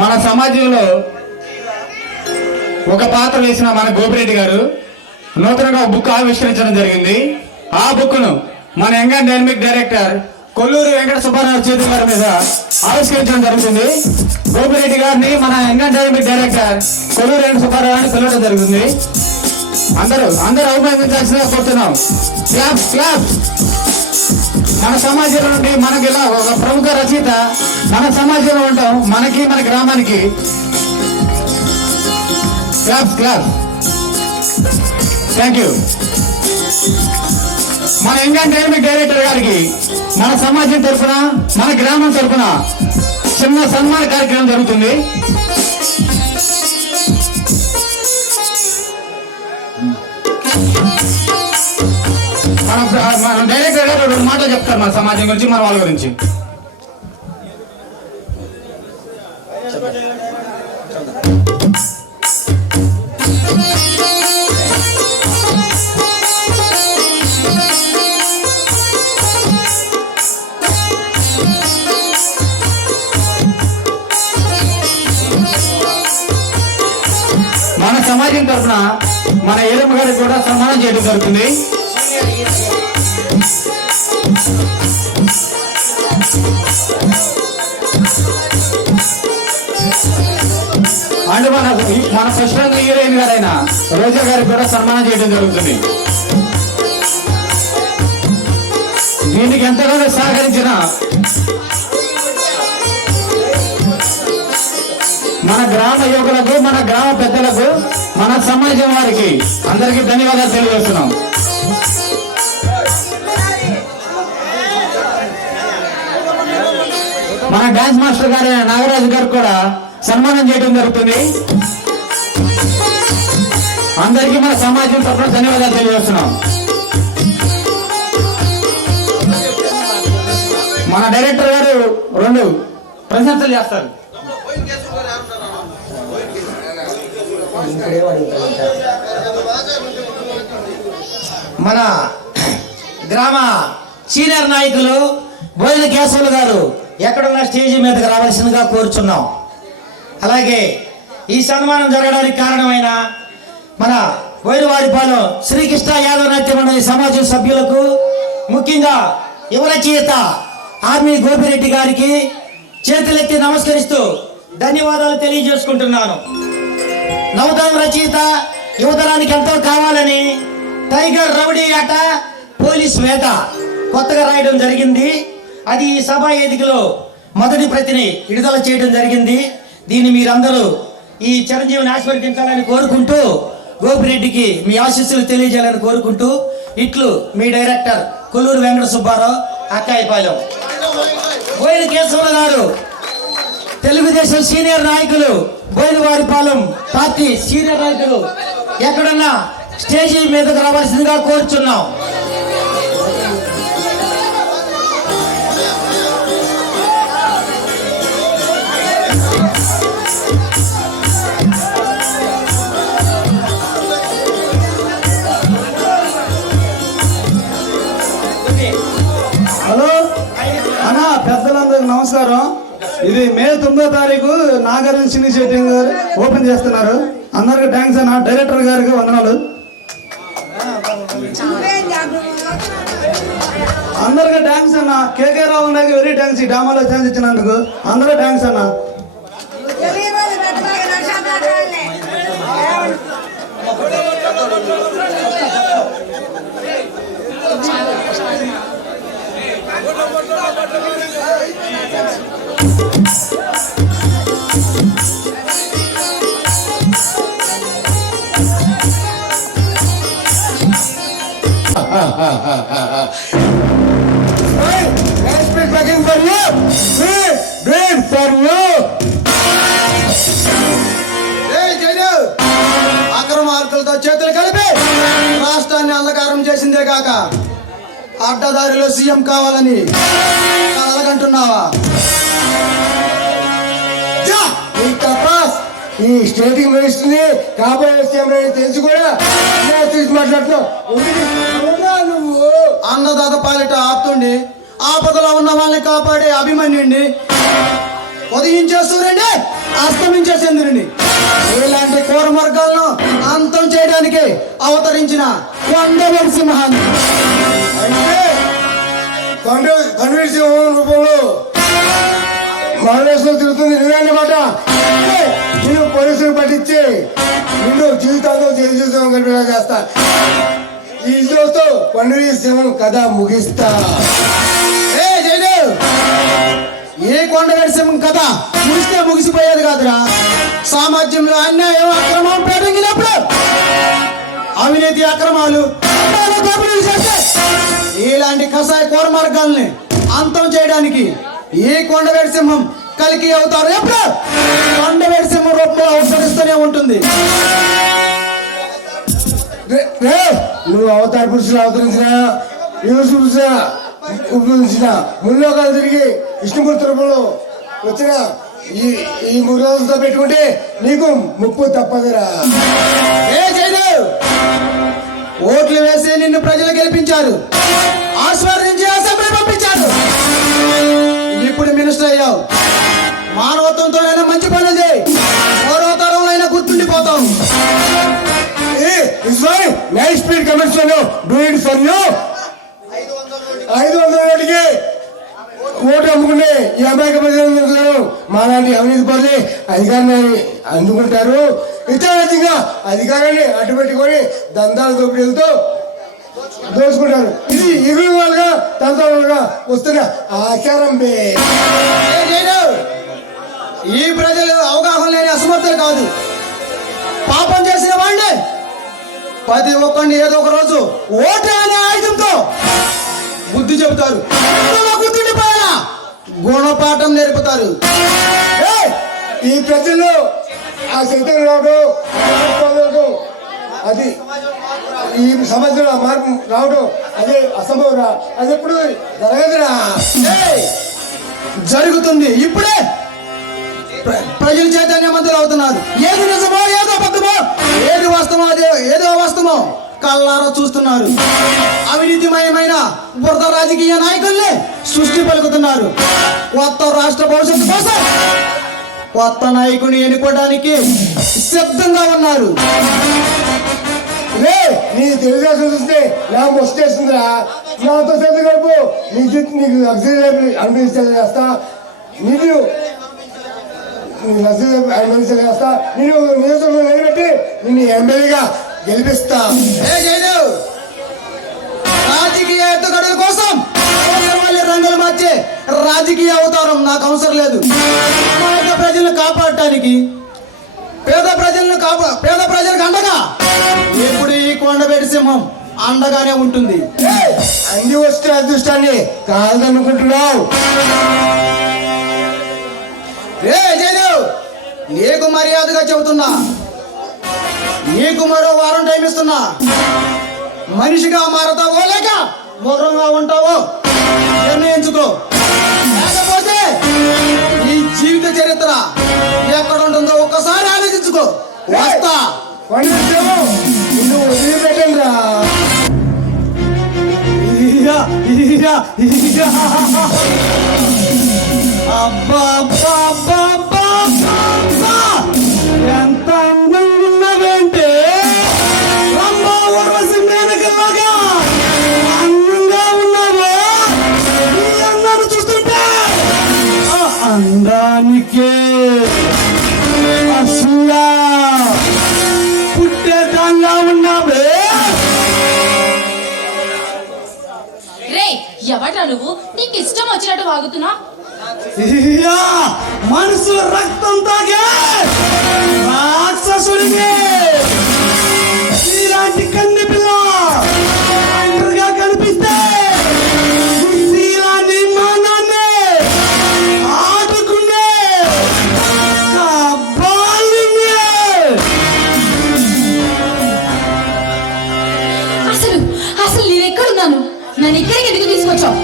మన సమాజంలో ఒక పాత్ర వేసిన మన గోపిరెడ్డి గారు నూతనంగా ఒక బుక్ ఆవిష్కరించడం జరిగింది. ఆ బుక్ ను మన young and dynamic director Kolluru Venkata Subbarao చేతుల గారి మీద ఆవిష్కరించడం జరుగుతుంది. గోపిరెడ్డి గారిని మన young and dynamic director Kolluru Venkata Subbarao అని పిలవడం జరుగుతుంది. అందరూ అభినందించాల్సిందిగా కోరుతున్నాం. Clap clap. మన సమాజంలో నుండి మనకి ఇలా ఒక ప్రముఖ రచయిత మన సమాజంలో ఉంటాం, మనకి మన గ్రామానికి క్లాప్ క్లాప్. Thank you. మన యంగ్ అండ్ డైనమిక్ డైరెక్టర్ గారికి మన సమాజం తరఫున మన గ్రామం తరఫున చిన్న సన్మాన కార్యక్రమం జరుగుతుంది. మన డైరెక్టర్ గారు 2 మాటలు చెప్తారు మన సమాజం గురించి, మన వాళ్ళ గురించి. మన సమాజం తరఫున మన ఏలమ్మ గారికి కూడా సన్మానం చేయడం జరుగుతుంది. అండ్ మన ఫస్ట్ రంగ హీరోయిన్ గారైన రోజా గారికి కూడా సన్మానం చేయడం జరుగుతుంది. దీనికి ఎంతగానో సహకరించిన మన గ్రామ యువకులకు, మన గ్రామ పెద్దలకు, మన సమాజం వారికి అందరికీ ధన్యవాదాలు తెలియజేస్తున్నాం. మన డాన్స్ మాస్టర్ గారైన నాగరాజు గారు కూడా సన్మానం చేయడం జరుగుతుంది. అందరికీ మన సమాజం తరఫున ధన్యవాదాలు తెలియజేస్తున్నాం. మన డైరెక్టర్ గారు 2 ప్రశంసలు చేస్తారు. మన గ్రామ సీనియర్ నాయకులు బోయిన కేశవులు గారు ఎక్కడున్న స్టేజీ మీదకి రావాల్సిందిగా కోరుచున్నాం. అలాగే ఈ సన్మానం జరగడానికి కారణమైన మన బోయినవారిపాలెం శ్రీకృష్ణ యాదవ్ నాట్య మండలి సమాజం సభ్యులకు, ముఖ్యంగా యువ రచయిత ఆర్మీ గోపిరెడ్డి గారికి చేతులెత్తి నమస్కరిస్తూ ధన్యవాదాలు తెలియజేసుకుంటున్నాను. నవతరం రచయిత యువతరానికి ఎంతో కావాలని టైగర్ రౌడీ ఆట పోలీస్ వేట కొత్తగా రాయడం జరిగింది. అది ఈ సభా వేదికలో మొదటి ప్రతిని విడుదల చేయడం జరిగింది. దీన్ని మీరందరూ ఈ చిరంజీవిని ఆశీర్వదించాలని కోరుకుంటూ, గోపిరెడ్డికి మీ ఆశీస్సులు తెలియజేయాలని కోరుకుంటూ, ఇట్లు మీ డైరెక్టర్ కొల్లూరు వెంకట సుబ్బారావు, అక్కాయిపాలెం. బోయిన కేశవులు గారు తెలుగుదేశం సీనియర్ నాయకులు, బోయినవారిపాలెం పార్టీ సీనియర్ నాయకులు ఎక్కడన్నా స్టేజీ మీదకు రావాల్సిందిగా కోరుచున్నాం. హలో అన్నా, పెద్దలందరికి నమస్కారం. ఇది మే 9వ తారీఖు నాగార్జున సినీ షూటింగ్ ఓపెన్ చేస్తున్నారు. అందరికి థ్యాంక్స్ అన్న. డైరెక్టర్ గారికి వందనాలు. అందరికి థ్యాంక్స్ అన్న. కేకే రావు నాయకు వెరీ థ్యాంక్స్. ఈ డ్రామాలో ఛాన్స్ ఇచ్చినందుకు అందరూ థ్యాంక్స్ అన్న. అక్రమార్కులతో చేతులు కలిపి రాష్ట్రాన్ని అంధకారం చేసిందే కాక అడ్డదారిలో సీఎం కావాలని కలగంటున్నావా? ఈ స్టేటింగ్ మినిస్టర్ని కాబోయే సీఎం తెలిసి కూడా మాట్లాడుతున్నావు. నువ్వు అన్నదాత పాలిట ఆపుతుండి ఆపదలో ఉన్న వాళ్ళని కాపాడే అభిమన్యుడిని ఉదయించే సూర్యుడిని అస్తమించే చంద్రుడిని ఇలాంటి కోర మార్గాలను అంతం చేయడానికి అవతరించిన కొండ నరసింహాన్ని. అంటే కన్వీర్ సింహం రూపంలో మహారాష్ట్రలో తిరుగుతుంది నువ్వేనమాట. నేను పోలీసులు పట్టించి నిన్ను జీవితాల్లో జైలు కనిపించేలా చేస్తా. ఈ రోజుతో కన్వీర్ సింహం కథ ముగిస్తా. ఏ జయదేవ్, ఏ కొండ నరసింహం కథ ముగిస్తే ముగిసిపోయేది కాదురా. సామాజ్యంలో అన్యాయం అక్రమం పెరిగినప్పుడు అవినీతి అక్రమాలు దోపిడీలు చేస్తే ఇలాంటి కషాయ కోర మార్గాల్ని అంతం చేయడానికి ఈ కొండవేడి సింహం కలికి అవుతారు. ఎప్పుడు కొండవేడి సింహం రూపంలో అవతరిస్తూనే ఉంటుంది. నువ్వు అవతార పురుషులు అవతరించిన ఉపయోగించిన ముల్లోకాలు తిరిగి విష్ణుమూర్తి రూపంలో వచ్చిన ఈ 3 రోజులతో పెట్టుకుంటే నీకు ముప్పు తప్పదురా. ఏ జయదేవ్, ఓట్లు వేసి నిన్ను ప్రజలు గెలిపించారు, ఆశీర్వదించి అసెంబ్లీ పంపించారు. ఇప్పుడు మినిస్టర్ అయ్యావు. మానవత్వంతోనైనా మంచి పనులు చేయి, మరో తరంలో గుర్తుండిపోతావు. Night speed comments do it for you. 500 ఓటుకి ఓటు అమ్ముకుంటే ఈ అమాయక ప్రజలు మాలాంటి అవినీతి పరులు అధికారాన్ని అందుకుంటారు. ఇతరంగా అధికారాన్ని అడ్డుపెట్టుకొని దందాలు దోపిడీలతో దోచుకుంటారు. ఇది ఎగురు వాళ్ళగా తంత్రాలుగా వస్తున్న ఆచారం. ఈ ప్రజలు అవగాహన లేని అసమర్థులు కాదు, పాపం చేసిన వాళ్ళే. ప్రతి ఒక్కరిని ఏదో ఒక రోజు ఓటు అనే ఆయుధంతో బుద్ధి చెబుతారు, గుర్తుండిపోయేలా గుణపాఠం నేర్పుతారు. ఈ ప్రజల్లో ఆ చైతన్యం రావడం అది ఈ సమాజంలో మార్పు రావడం అదే అసంభవం. అది ఎప్పుడు జరగదురా. జరుగుతుంది. ఇప్పుడే ప్రజలు చైతన్యవంతులు అవుతున్నారు. ఏది నిజమో ఏదో అబద్ధమో, ఏది వాస్తవమో ఏదో వాస్తవమో కళ్ళారా చూస్తున్నారు. అవినీతిమయమైన బురద రాజకీయ నాయకుల్ని సృష్టి పలుకుతున్నారు. కొత్త రాష్ట్ర భవిష్యత్తు కోసం కొత్త నాయకుని ఎన్నుకోవడానికి సిద్ధంగా ఉన్నారు. నీ తెలుగుదేశం చూస్తే నాకు వస్తేస్తుందిరా. నాతో చదువు గడుపు నీకు లగ్జరీ అనిపించేలా చేస్తా. నీకు లగ్జరీ అనిపించేలా చేస్తా. నేను నియోజకవర్గంలో నిలబెట్టి నిన్ను ఎమ్మెల్యేగా గెలిపిస్తా. రాజకీయ ఎత్తుగడల కోసం రంగులు మార్చే రాజకీయ అవతారం నాకు అవసరం లేదు. ప్రజలను కాపాడటానికి పేద ప్రజలకు అండగా ఎప్పుడు ఈ కొండవేడి సింహం అండగానే ఉంటుంది. అన్ని వస్తే అదృష్టాన్ని కాదనుకుంటున్నావు. జయదేవ్, నీకు మర్యాదగా చెబుతున్నా, నీకు మరో వారం టైం ఇస్తున్నా. మనిషిగా మారతావో లేక మౌనంగా ఉంటావో నిర్ణయించుకో. లేకపోతే ఈ జీవిత చరిత్ర ఎక్కడ ఉంటుందో ఒక్కసారి ఆలోచించుకో. వస్తా. నువ్వు వదిలిపెట్టండి రా. అబ్బా అబ్బా అబ్బా అబ్బా అబ్బా, ఎంత అందంగా ఉన్నవేంటే మేనకల్లాగా అందంగా ఉన్నావా? ఈ అందాన్ని చూస్తుంటే ఆ అందానికే అసూయా పుట్టేదాన్లా ఉన్నావే. రే, ఎవడ్రా నువ్వు? నీకు ఇష్టం వచ్చినట్టు వాగుతున్నా? మనసు రక్తం తాగే రాక్షసుడికి ఇలాంటి కన్ని పిల్ల ఒంటరిగా కనిపిస్తే శీలాన్ని మానాన్ని ఆడుకునే అసలు నేను ఎక్కడున్నాను? నన్ను ఇక్కడికి ఎందుకు తీసుకొచ్చావు?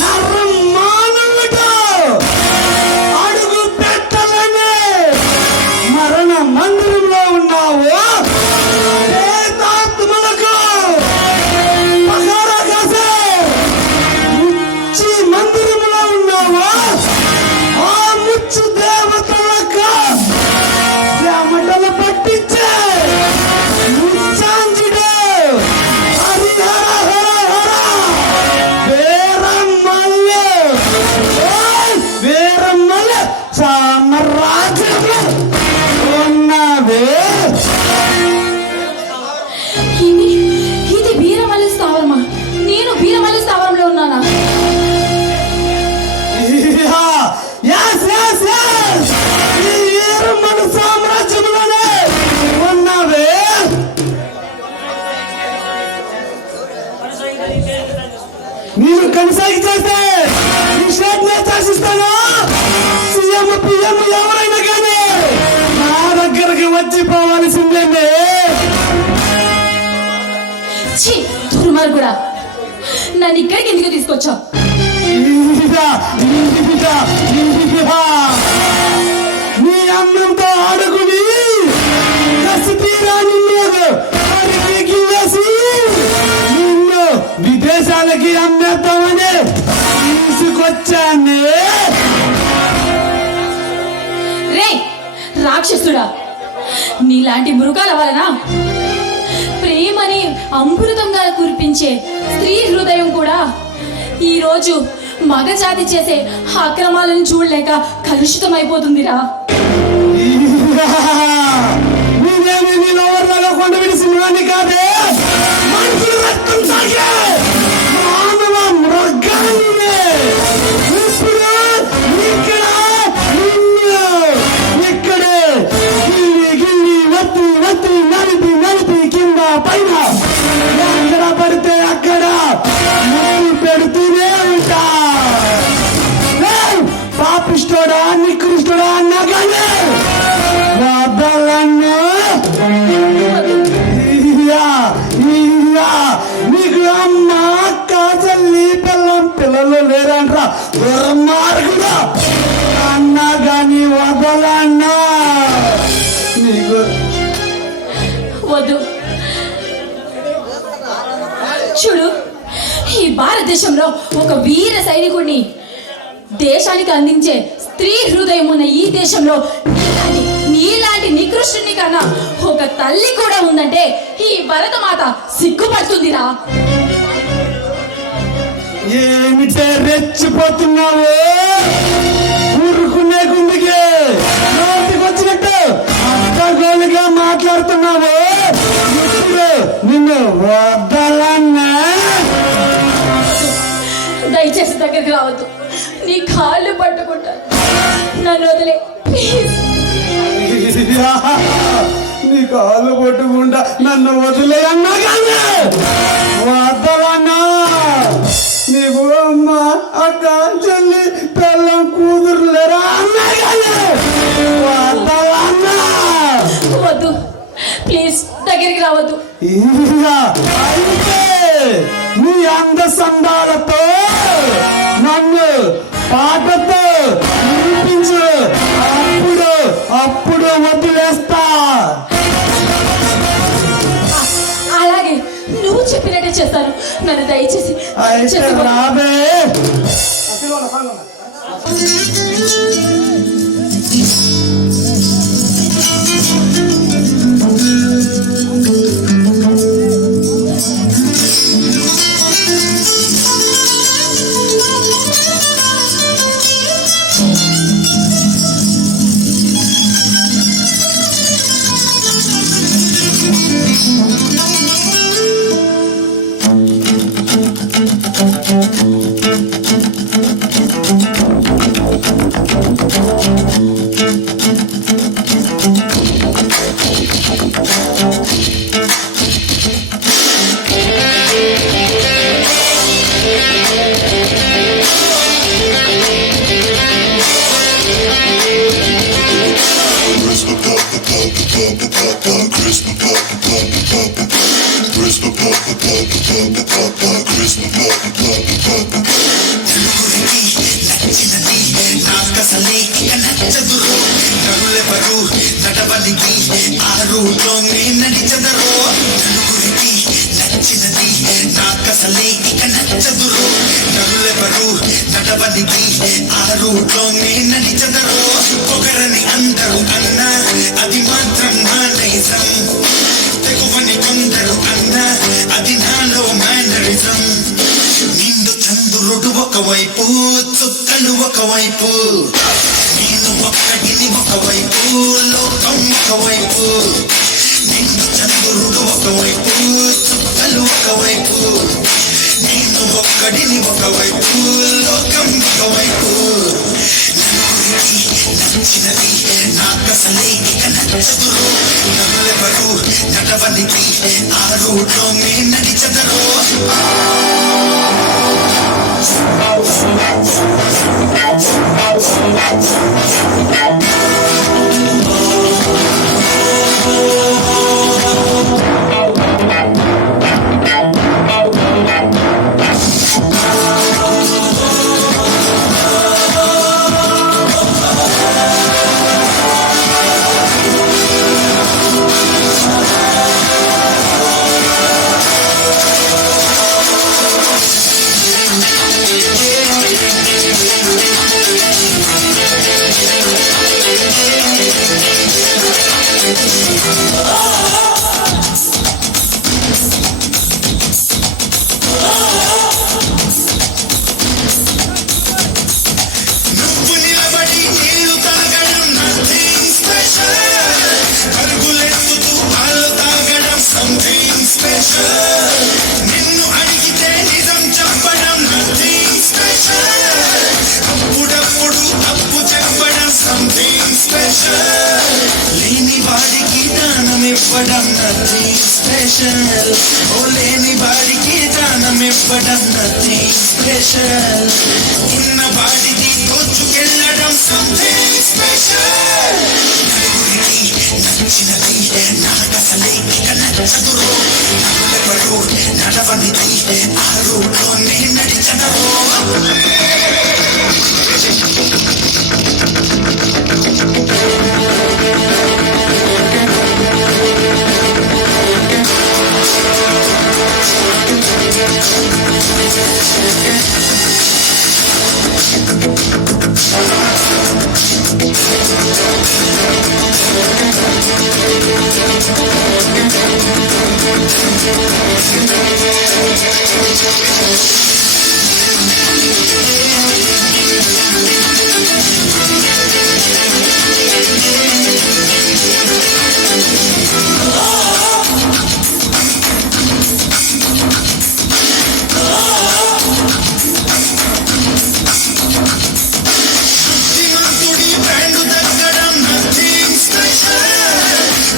నర్రమ్మా సీఎం ఎవరైనా కానీ నా దగ్గరికి వచ్చి పోవాల్సిందే. ఛీ, దుర్మార్గుడా, నన్ను ఇక్కడికి ఎందుకు తీసుకొచ్చావు? నీ అన్నంతో ఆడుకుని కసి తీరా నిన్ను విదేశాలకి అమ్మేద్దామని తీసుకొచ్చానే. రే రాక్షసుడా, నీలాంటి మృగాల వలన ప్రేమని అమృతంగా కురిపించే స్త్రీ హృదయం కూడా ఈరోజు మగజాతి చేసే అక్రమాలను చూడలేక కలుషితమైపోతుందిరా. నేనేమి నేను ఎవరిలో కొండ విడిసినవాడిని కాదే. మనుషులు రక్తం తాగే మానవ మృగాన్ని ఇప్పుడు ఇక్కడే గిల్లి గిల్లి వత్తి వత్తి నలిపి నలిపి కింద పైన ఎక్కడ పడితే అక్కడ పెడుతూనే ఉంటా. పాపిష్టోడా నికృష్టోడా అన్నా కానీ నీకు అమ్మ అక్క చెల్లి పిల్లలు లేరంట్రా దుర్మార్గుడా. అన్నా కానీ వదలన్నా నీకు వద్దు. చూడు, ఈ భారతదేశంలో ఒక వీర సైనికుడిని దేశానికి అందించే స్త్రీ హృదయం ఉన్న ఈ దేశంలో నీలాంటి నికృష్టుని కన్నా ఒక తల్లి కూడా ఉందంటే ఈ భరతమాత సిగ్గుపడుతుందిరా. ఏమిటే రెచ్చిపోతున్నావు? ఊరుకునే గుందుకే నోటికి వచ్చినట్టు అడ్డగోలుగా మాట్లాడుతున్నావు. ఇప్పుడు నిన్ను వదలన్నా. దయచేసి దగ్గరికి రావద్దు, నీ కాళ్ళు పట్టుకుంటాను, నన్ను వదిలే ప్లీజ్. నీ కాళ్ళు పట్టుకుంటా నన్ను వదిలే అన్నా కానీ వదలన్నా. నీకు అమ్మ అక్క చెల్లి పిల్లం కూతురు లేరా అన్నా కానీ వదలన్నా. వద్దు ప్లీజ్, దగ్గరికి రావద్దు. అయితే నీ అంద సందాలతో నన్ను పాటతో వినిపించు, అప్పుడు వదిలేస్తా. అలాగే నువ్వు చెప్పినట్టే చేస్తాను, నన్ను దయచేసి అయితే రాబే. ఒకరని అందరూ అన్నా అది మాత్రం నా నైజం. తెగువని కొందరు అన్నా అది నాలో మేనరిజం. నిండు చంద్రుడు ఒకవైపు, చుక్కలు ఒకవైపు, నేను ఒక్కడిని ఒకవైపు, లోకం ఒకవైపు. నిండు చంద్రుడు ఒకవైపు, చుక్కలు ఒకవైపు, నేను ఒక్కడిని ఒకవైపు, లోకం ఒకవైపు. నచ్చినది నాకసలే ఇక నచ్చదురు. నవ్వెవరు నడవనికి ఆ రూట్లో మే నడిచెదరు. nothing special. ఓలేని వాడికి దానం ఇవ్వడం nothing special. ఉన్న వాడికి దోచుకెళ్ళడం something special. నలుగురికి నచ్చినది నాకసలే ఇక నచ్చదురో. నలుగురెవరు నడవనిది ఆ రూట్లో నేను నడిచనరో. శ్రీమంతుడి బ్రాండు తగ్గడం nothing special.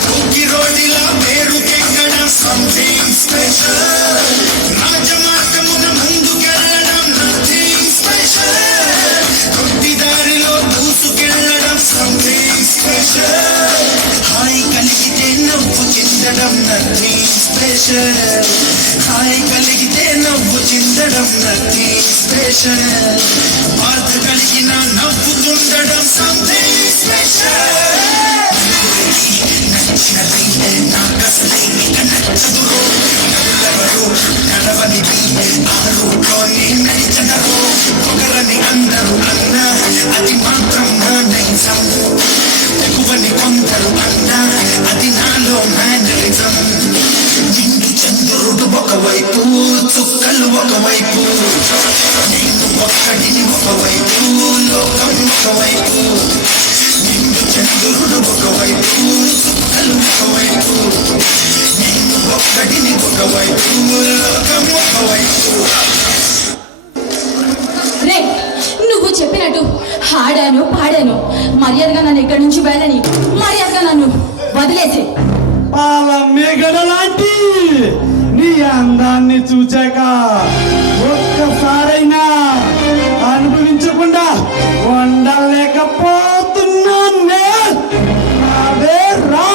కుక్కి రోటిలా పేరుకెక్కడం something special. రాజమార్గమున ముందుకెళ్ళడం nothing special. కొద్ది దారిలో దూసుకెళ్ళడం something special. హాయి కలిగితే నవ్వు చిందడం nothing special. హాయి కలిగితే నవ్వు చిందడం nothing special. బాధ కలిగిన నవ్వుతుండడం something special. నచ్చినది నాకసలే ఇక నచ్చదురో. నలుగురెవరు నడవనిది ఆ రూట్లో నేను నడిచనరో. ఒకరని అందరూ అన్నా అది మాత్రం నా నైజం. ఎక్కువని కొందరు అన్నా అది నాలో మేనరిజం. నిండు చంద్రుడు ఒకవైపు చుక్కలు ఒకవైపు. నేను ఒక్కడిని ఒకవైపు లోకం ఒకవైపు. నిండు చంద్రుడు ఒకవైపు చుక్కలు ఒకవైపు. నేను ఒక్కడిని ఒకవైపు లోకం ఒకవైపు. రే నువ్వు చెప్పినట్టు ఆడాను పాడాను. మర్యాదగా నన్ను ఇక్కడి నుంచి వెళ్ళని. మర్యాదగా నన్ను వదిలేసి. పాల మేఘడ లాంటి నీ అందాన్ని చూచాక ఒక్కసారైనా అనుభవించకుండా ఉండలేకపోతున్నానే. అదే రా.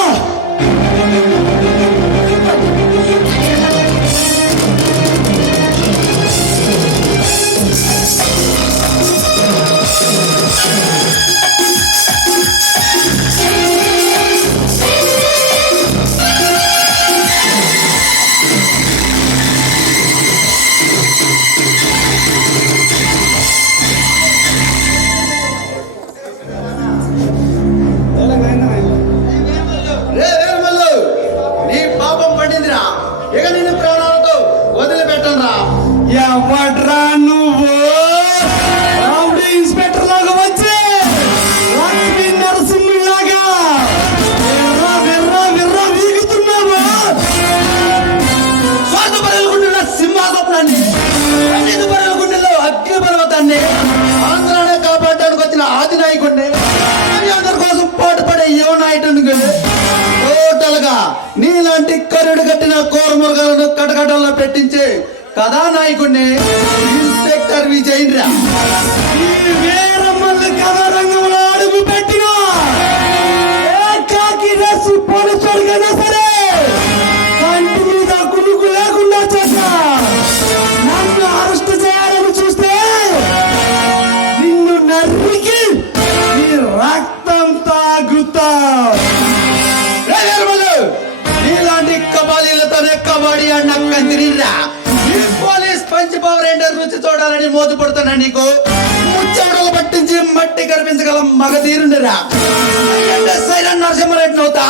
రే వేరుమల్లు, నీ పాపం పండిందిరా. ఇక నిన్ను ప్రాణాలతో వదిలిపెట్టనురా. ఎవడ్రా నువ్వు? రౌడీ ఇన్స్పెక్టర్ లాగా వచ్చి లక్ష్మీ నరసింహలాగా విర్ర విర్ర విర్ర వీగుతున్నావా? స్వార్థ పరుగుండిన సింహాసనాన్ని, అన్నిటి పరుగుండిలో అగ్ని పర్వతాన్ని, ఆంధ్రానే కాపాడడానికి వచ్చిన ఆది నాయకుడిని, అందరి కోసం పోటుపడే యువ నాయకుడిని, టోటల్ గా నీలాంటి కరుడు కట్టిన కోరమురుగాలను కటకటంలో పెట్టించే కథానాయకుడిని ఇన్స్పెక్టర్ విజయ్ రా. ఈ వీరమల్లి కథారంగంలో అడుగు పెట్టిన ఏకాకి రేసు పోలీసుడికైనా సరే కంటి మీద కునుకు లేకుండా చేశా. నన్ను అరెస్ట్ చేయాలని చూస్తే నిన్ను నరికి నీ రక్తం తాగుతా. రే వేరుమల్లు, నీలాంటి కబాలీలతోనే కబడ్డీ అన్న కందిరిరా. ఈ పోలీస్ పంచ్ పవర్ రేండర్ రుచి చూడాలని మోజు పడుతున్నా నీకు. ముచ్చడలు పట్టించి మట్టి కనిపించగల మగధీరుండిరా. సైలెంట్ నరసింహారెడ్డి అవుతా.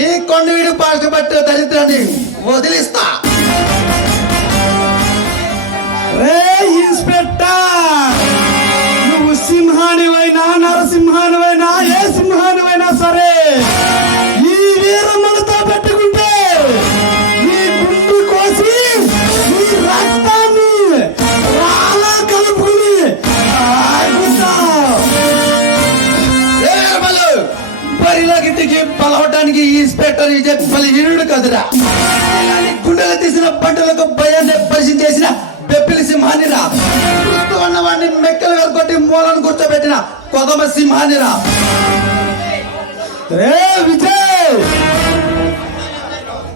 ఈ కొండవీడు పాక పట్టే దరిద్రాన్ని వదిలిస్తా. రే ఇన్స్పెక్టర్, నువ్వు సింహానివైనా నరసింహానివైనా ఏ సింహానివైనా సరే ఈ వీరమ్మలతో పెట్టుకుంటే నీ గుండు కోసి నీ రక్తాన్ని రాలా కలుపుకుని బరిలో గిట్టికి పలవటానికి ఇన్స్పెక్టర్ విజయ్ బలహీనుడు కదురా. ఇలాంటి గుండెలు తీసిన పంటలకు భయాన్ని పరిచయం చేసిన బెప్పిలి సింహానిరా. చూస్తూ ఉన్నవాడిని మెక్కలు కొట్టి మూలను కూర్చోబెట్టిన కొదమ సింహానిరా. రే విజయ్,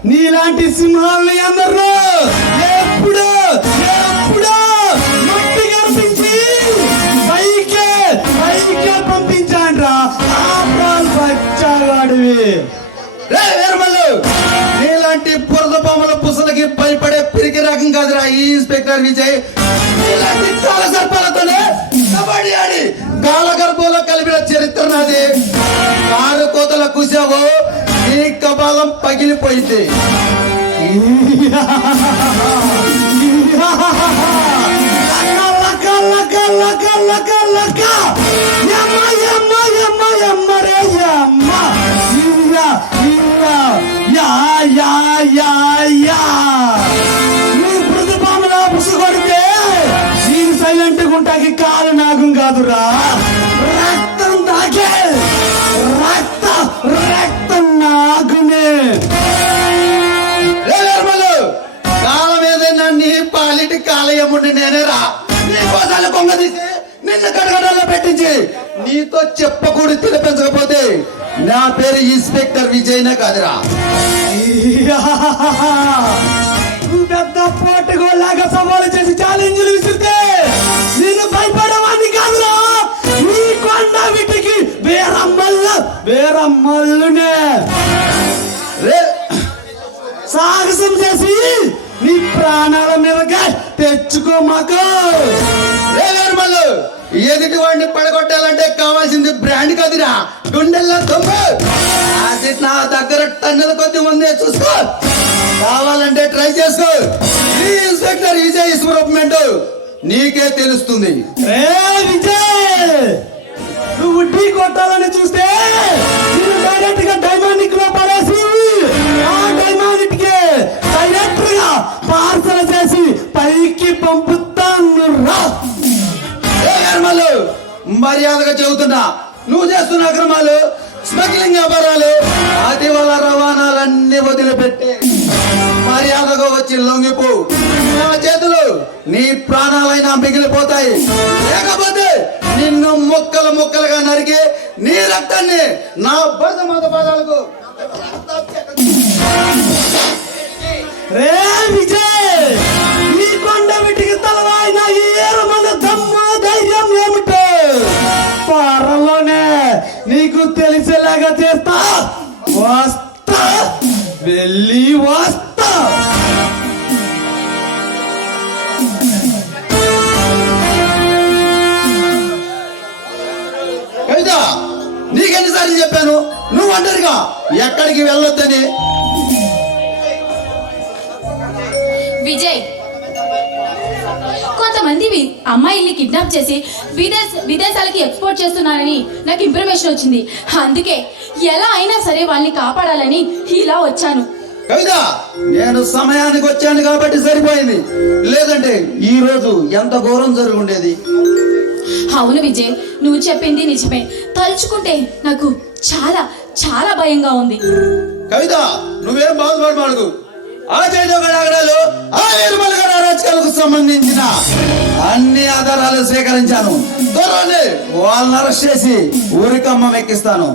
నీలాంటి సింహాలని అందరూ ఎప్పుడు మట్టి కనిపించి పైకే పంపించాండ్రా. బచ్చాగాడివి రే వేరుమల్లు, నీలాంటి బురద బొమ్మల పుసలకి భయపడే పిరికి రకం కాదురా ఈ ఇన్స్పెక్టర్ విజయ్. ఇలాంటి కాల సర్పాలతోనే కబడ్డీ ఆడి కాల గర్భంలో కలిపిన చరిత్ర నాది. కారు కోతల కూసావో నీ కపాలం పగిలిపోయింది. సైలెంట్ గుంటాకి కాలు నాగం కాదురా, రక్తం తాకే రక్తం నాగునే. కాలం ఏదైనా నీ పాలిటి కాలయముండి నేనేరా. నీ కోసాలు కొంగ తీసి నిన్ను కడగడల్లో పెట్టించి నీతో చెప్పకూడదు తినిపించకపోతే నా పేరు ఇన్స్పెక్టర్ విజయ్నే కాదురా. పెద్ద పోటుగోలాగా సవాలు చేసి ఛాలెంజ్లు విసిరితే నేను భయపడేవాడిని కాదురా. నీ కొండ వీటికి వేరమ్మల్లునే సాహసం చేసి నీ ప్రాణాల మీదగా తెచ్చుకో మాకు. ఎదుటి వాడిని పడగొట్టాలంటే కావాల్సింది బ్రాండ్ కదిరా, గుండెల్లో దొంగ. నా దగ్గర టన్నుల కొద్ది ముందే చూసుకో, కావాలంటే ట్రై చేసుకో. ఈ ఇన్స్పెక్టర్ విజయ్ స్వరూపమెంట్ నీకే తెలుస్తుంది. విజయ్, నువ్వు ఢీ కొట్టాలని చూస్తే నేను డైరెక్ట్ గా డైమానిక్ లో పడేసి ఆ డైమానిక్ కి డైరెక్ట్ గా పార్సల్ చేసి పైకి పంపుతాను రా. మర్యాదగా చెబుతున్నా, నువ్వు చేస్తున్న అక్రమాలు, స్మగ్లింగ్ వ్యాపారాలు, అతివల రవాణాలన్నీ వదిలిపెట్టి మర్యాదగా వచ్చి లొంగిపో. నా చేతులు నీ ప్రాణాలైనా మిగిలిపోతాయి, లేకపోతే నిన్ను ముక్కలుగా నరికి నీ రక్తాన్ని నా భర్త మత పాదాలకు. రే విజయ్, ఈ కొండ వీటికి తలవాయిన ఈ ఏరమన్న దమ్ము ధైర్యం ఏమిటో త్వరలోనే నీకు తెలిసేలాగా చేస్తా. వస్తా, వెళ్ళి వస్తా. కవిత, నీకెన్నిసార్లు చెప్పాను నువ్వు ఒంటరిగా ఎక్కడికి వెళ్ళొద్దని. విజయ్, కొంతమంది అమ్మాయిల్ని కిడ్నాప్ చేసి విదేశాలకి ఎక్స్పోర్ట్ చేస్తున్నారని నాకు ఇన్ఫర్మేషన్ వచ్చింది. అందుకే ఎలా అయినా సరే వాళ్ళని కాపాడాలని ఇలా వచ్చాను. కవిత, నేను సమయానికి వచ్చాను కాబట్టి సరిపోయింది, లేదంటే ఈ రోజు ఎంత ఘోరం జరిగి ఉండేది. అవును విజయ్, నువ్వు చెప్పింది నిజమే. తలుచుకుంటే నాకు చాలా చాలా భయంగా ఉంది. కవిత, నువ్వేం బాధపడమాడు. ఆ చైతన్యాలు, ఆ నిర్మల్ గారి అరాచకాలకు సంబంధించిన అన్ని ఆధారాలు సేకరించాను. త్వరలోనే వాళ్ళని అరెస్ట్ చేసి ఊరికమ్మం ఎక్కిస్తాను.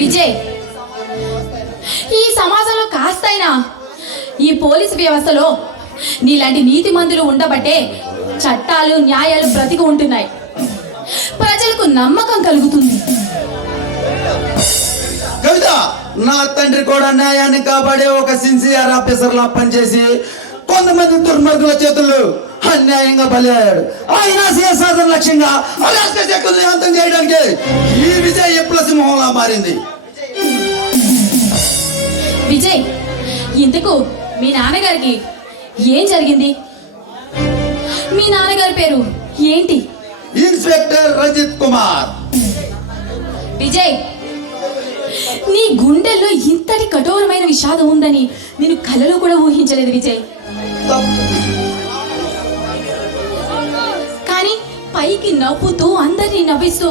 విజయ్, ఈ సమాజంలో కాస్తైనా ఈ పోలీసు వ్యవస్థలో నీలాంటి నీతి మందులు ఉండబట్టే చట్టాలు న్యాయాలు బ్రతికి ఉంటున్నాయి, ప్రజలకు నమ్మకం కలుగుతుంది. కవిత, నా తండ్రి కూడా న్యాయాన్ని కాపాడే ఒక సిన్సియర్ ఆఫీసర్ లా పనిచేసి కొంతమంది దుర్మార్గుల చేతుల్లో అన్యాయంగా బలి అయ్యాడు. ఆయన సాధన లక్ష్యంగా అలాస్కా శక్తుల్ని అంతం చేయడానికి ఈ విజయ్ విప్లవ సింహంలా మారింది. విజయ్, ఇంతకు మీ నాన్నగారికి ఏం జరిగింది? మీ నాన్నగారి పేరు ఏంటి? ఇన్స్పెక్టర్ రంజిత్ కుమార్. విజయ్, నీ గుండెల్లో ఇంతటి కఠోరమైన విషాదం ఉందని నేను కలలో కూడా ఊహించలేదు విజయ్. కానీ పైకి నవ్వుతూ అందరినీ నవ్విస్తూ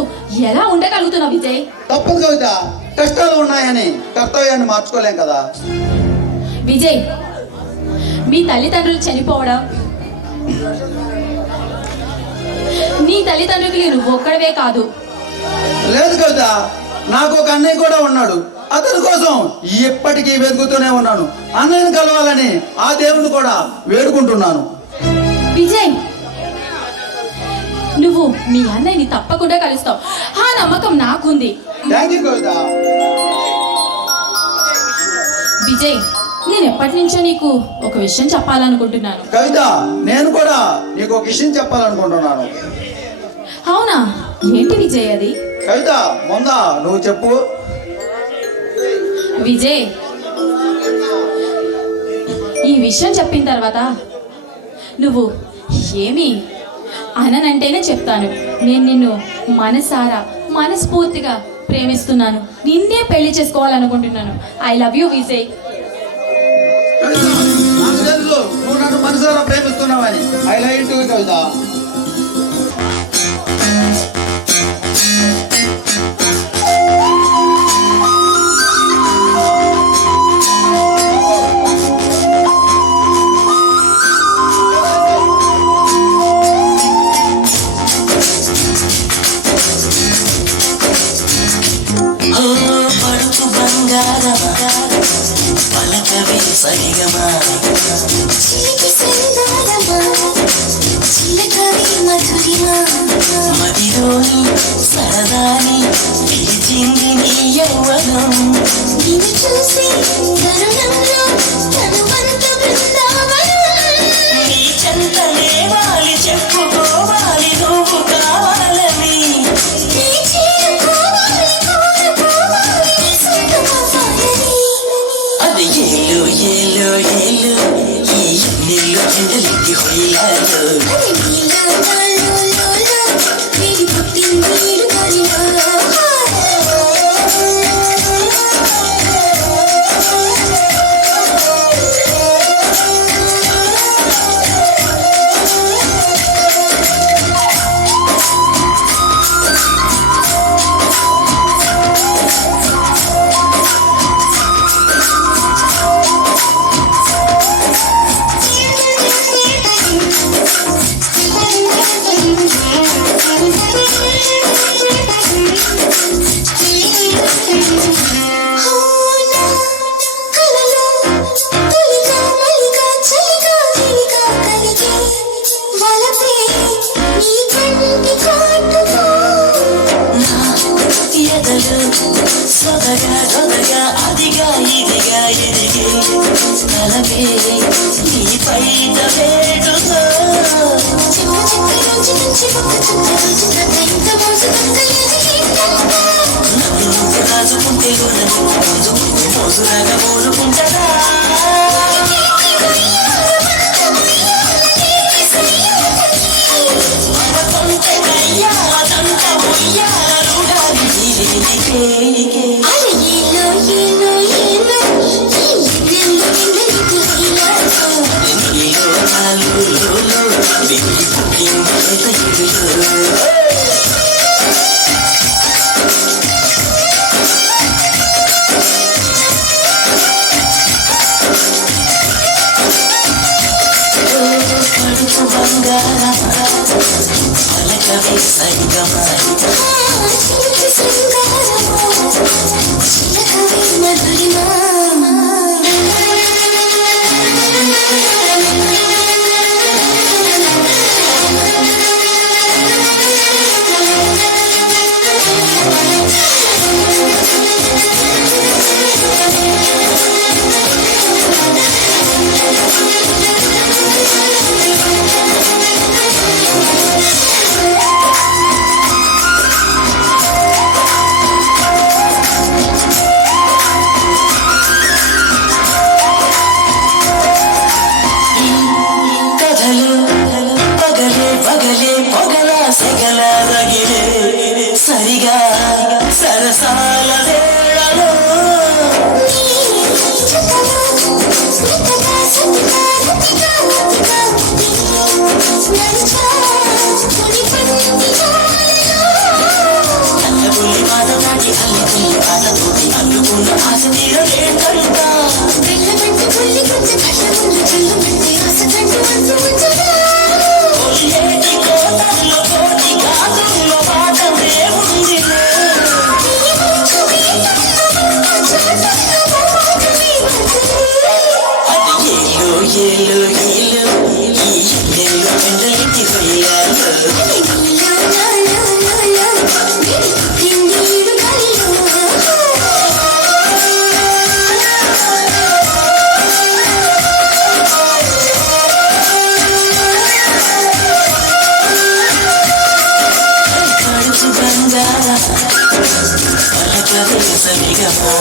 ఎలా ఉండగలుగుతున్నావు విజయ్? తప్పదు కవిత, కష్టాలు ఉన్నాయని కర్తవ్యాన్ని మార్చుకోలేం కదా. విజయ్, మీ తల్లిదండ్రులు చనిపోవడం, నీ తల్లిదండ్రులకి నువ్వు ఒక్కడవే కాదు. లేదు కవిత, నాకు ఒక అన్నయ్య కూడా ఉన్నాడు. అతని కోసం ఎప్పటికీ వెతుకుతూనే ఉన్నాను. అన్నయ్యను కలవాలని ఆ దేవుని కూడా వేడుకుంటున్నాను. విజయ్, నువ్వు మీ అన్నయ్యని తప్పకుండా కలుస్తావు. ఆ నమ్మకం నాకుంది. థ్యాంక్ యూ కవిత. విజయ్, నేను ఎప్పటి నుంచో నీకు ఒక విషయం చెప్పాలనుకుంటున్నాను. కవిత, నేను కూడా నీకు ఒక విషయం చెప్పాలనుకుంటున్నాను. అవునా? ఏంటి విజయ్ అది? కవిత, ముందా నువ్వు చెప్పు. విజయ్, ఈ విషయం చెప్పిన తర్వాత నువ్వు ఏమి అననంటేనే చెప్తాను. నేను నిన్ను మనసారా మనస్ఫూర్తిగా ప్రేమిస్తున్నాను. నిన్నే పెళ్లి చేసుకోవాలనుకుంటున్నాను. I love you Vijay. Kavitha, నాకు తెలుసు నువ్వు నన్ను మనసారా ప్రేమిస్తున్నావని. I love you too Kavitha. పడుకు బంగారమా పలకవే సరిగమా మదిలోని సరదాని పిలిచింది నీ యవ్వనం. నిన్ను చూసి నీ చెంతనే వాలి చెప్పుకోవాలి నువ్వు కావాలని. అది ఏలు ఏలు ఏలు ఈ నీళ్ళు ఎండలికి హొయ్యాలు. సొదగా సొదగా అదిగా ఇదిగా ఎదిగే తలపే నీ పైన వేడుగా నన్ను రాజుకుంటే మోసులాగా మోసుకుంటారా. పలకవే సరిగమా సరిగా సరసాల వేళలో అల్లబుల్లి మాట నాటి అల్లబుల్లి పాట తోటి మనసులో ఆశ తీరలేదంట ఏటి కోటల్లో కోటి గాజుల్లో పాటమే ఉందిలే అది ఏలు ఏలు ఏలు ఈ ఏలు ఎండలికి పోయారు కడుచు బంగార పలకవే సరిగమా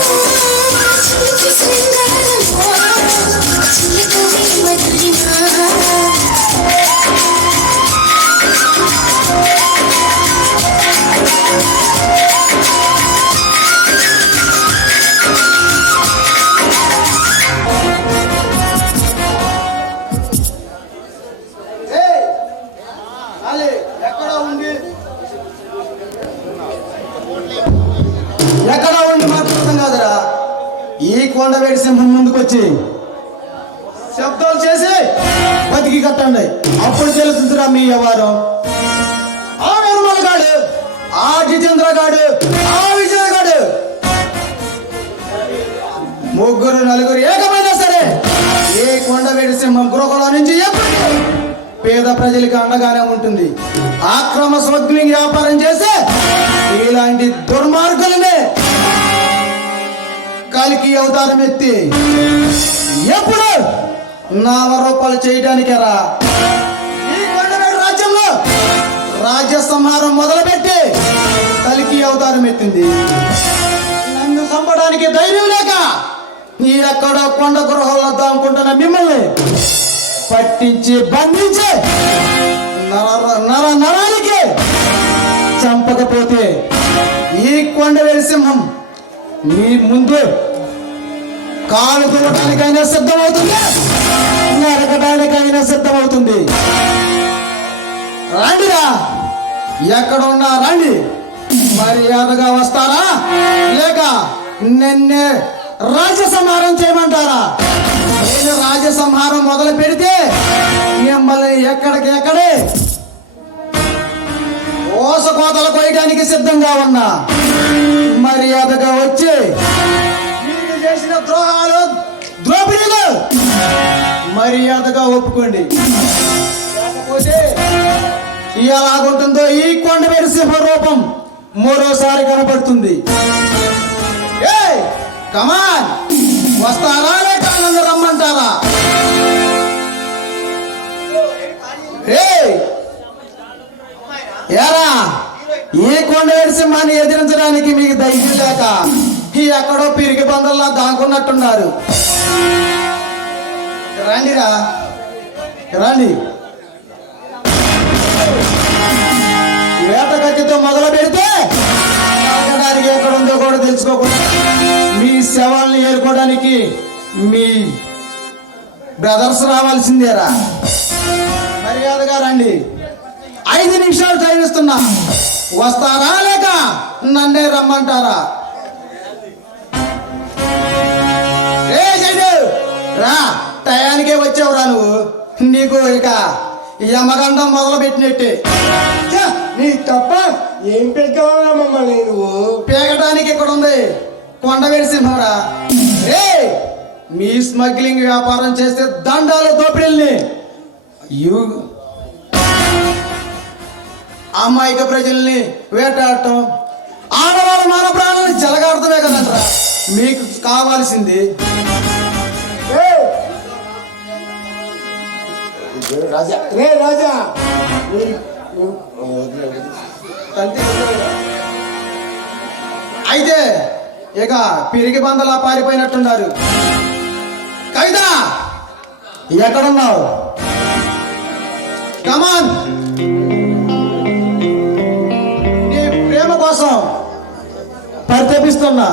ఎక్కడ ఉండి మాట్లాడతాం కాదురా, ఈ కొండవేడి సింహం ముందుకొచ్చి శబ్దాలు చేసి బతికి కట్టండి, అప్పుడు తెలుస్తుందిరా మీ వ్యవహారం. ఆ నిర్మల్ గాడు, ఆ జితేంద్ర గాడు, ఆ విజయ్ గాడు, ముగ్గురు నలుగురు ఏకమైనా సరే ఏ కొండవేడి సింహం గృహలో నుంచి ఎప్పుడు పేద ప్రజలకి అండగానే ఉంటుంది. ఆక్రమ స్మగ్లింగ్ వ్యాపారం చేసే ఇలాంటి దుర్మార్గులనే కలికి అవతారం ఎత్తి ఎప్పుడు నామరూపాలు చేయడానికేరా ఈ కొండవేడు రాజ్యంలో రాజ్య సంహారం మొదలుపెట్టి కలికి అవతారం ఎత్తింది. నన్ను చంపడానికి ధైర్యం లేక నీ ఎక్కడో కొండ గృహంలో దాముకుంటున్న మిమ్మల్ని పట్టించి బంధించి నరానికి చంపకపోతే ఈ కొండవేడి సింహం నీ ముందు కాలు దువ్వడానికైనా సిద్ధమవుతుంది, నరకడానికైనా సిద్ధమవుతుంది. రండిరా, ఎక్కడ ఉన్నా రండి. మర్యాదగా వస్తారా లేక నిన్నే రాజ్య సంహారం చేయమంటారా? నేను రాజ్య సంహారం మొదలు పెడితే మిమ్మల్ని ఎక్కడికెక్కడే ఓసకోతలు కోయడానికి సిద్ధంగా ఉన్నా. మర్యాదగా వచ్చి మీరు చేసిన ద్రోహాలు, ద్రోపిడీలు మర్యాదగా ఒప్పుకోండి. లేకపోతే ఎలాగుంటుందో ఈ కొండవేడి సింహ రూపం మరోసారి కనపడుతుంది. ఏయ్ కమాన్, వస్తారా లేక నన్ను రమ్మంటారా? ఏరా, ఈ కొండవేడి సింహాన్ని ఎదిరించడానికి మీకు ధైర్యం లేక ఎక్కడో పిరికి బందల్లా దాక్కున్నట్టున్నారు. రండిరా, రండి. వేట కత్తితో మొదలు పెడితే తాగడానికి ఎక్కడ ఉందో కూడా తెలుసుకోకుండా మీ శవాల్ని ఏరుకోవడానికి మీ బ్రదర్స్ రావాల్సిందేరా. మర్యాదగా రండి. 5 నిమిషాలు టైం ఇస్తున్నా. వస్తారా లేక నన్నే రమ్మంటారా? రా, టయానికే వచ్చావురా నువ్వు. నీకు ఇక యమగండం మొదలు పెట్టినట్టే. నీ తప్ప ఏం పెంచావా మమ్మల్ని నువ్వు? పేగడానికి ఇక్కడ ఉంది కొండవేడి సింహరా. రే, మీ స్మగ్లింగ్ వ్యాపారం చేస్తే దండాలు దోపిడీల్ని అమాయక ప్రజల్ని వేటాడటం, ఆడవాళ్ళ మాన ప్రాణాలను జలగాడటమే కదంటరా మీకు కావాల్సింది. రాజా, రే రాజా, అయితే ఇక పిరిగి బందలా పారిపోయినట్టున్నారు. కైదా, ఎక్కడున్నావు? కమాన్, నీ ప్రేమ కోసం పరితపిస్తున్నా.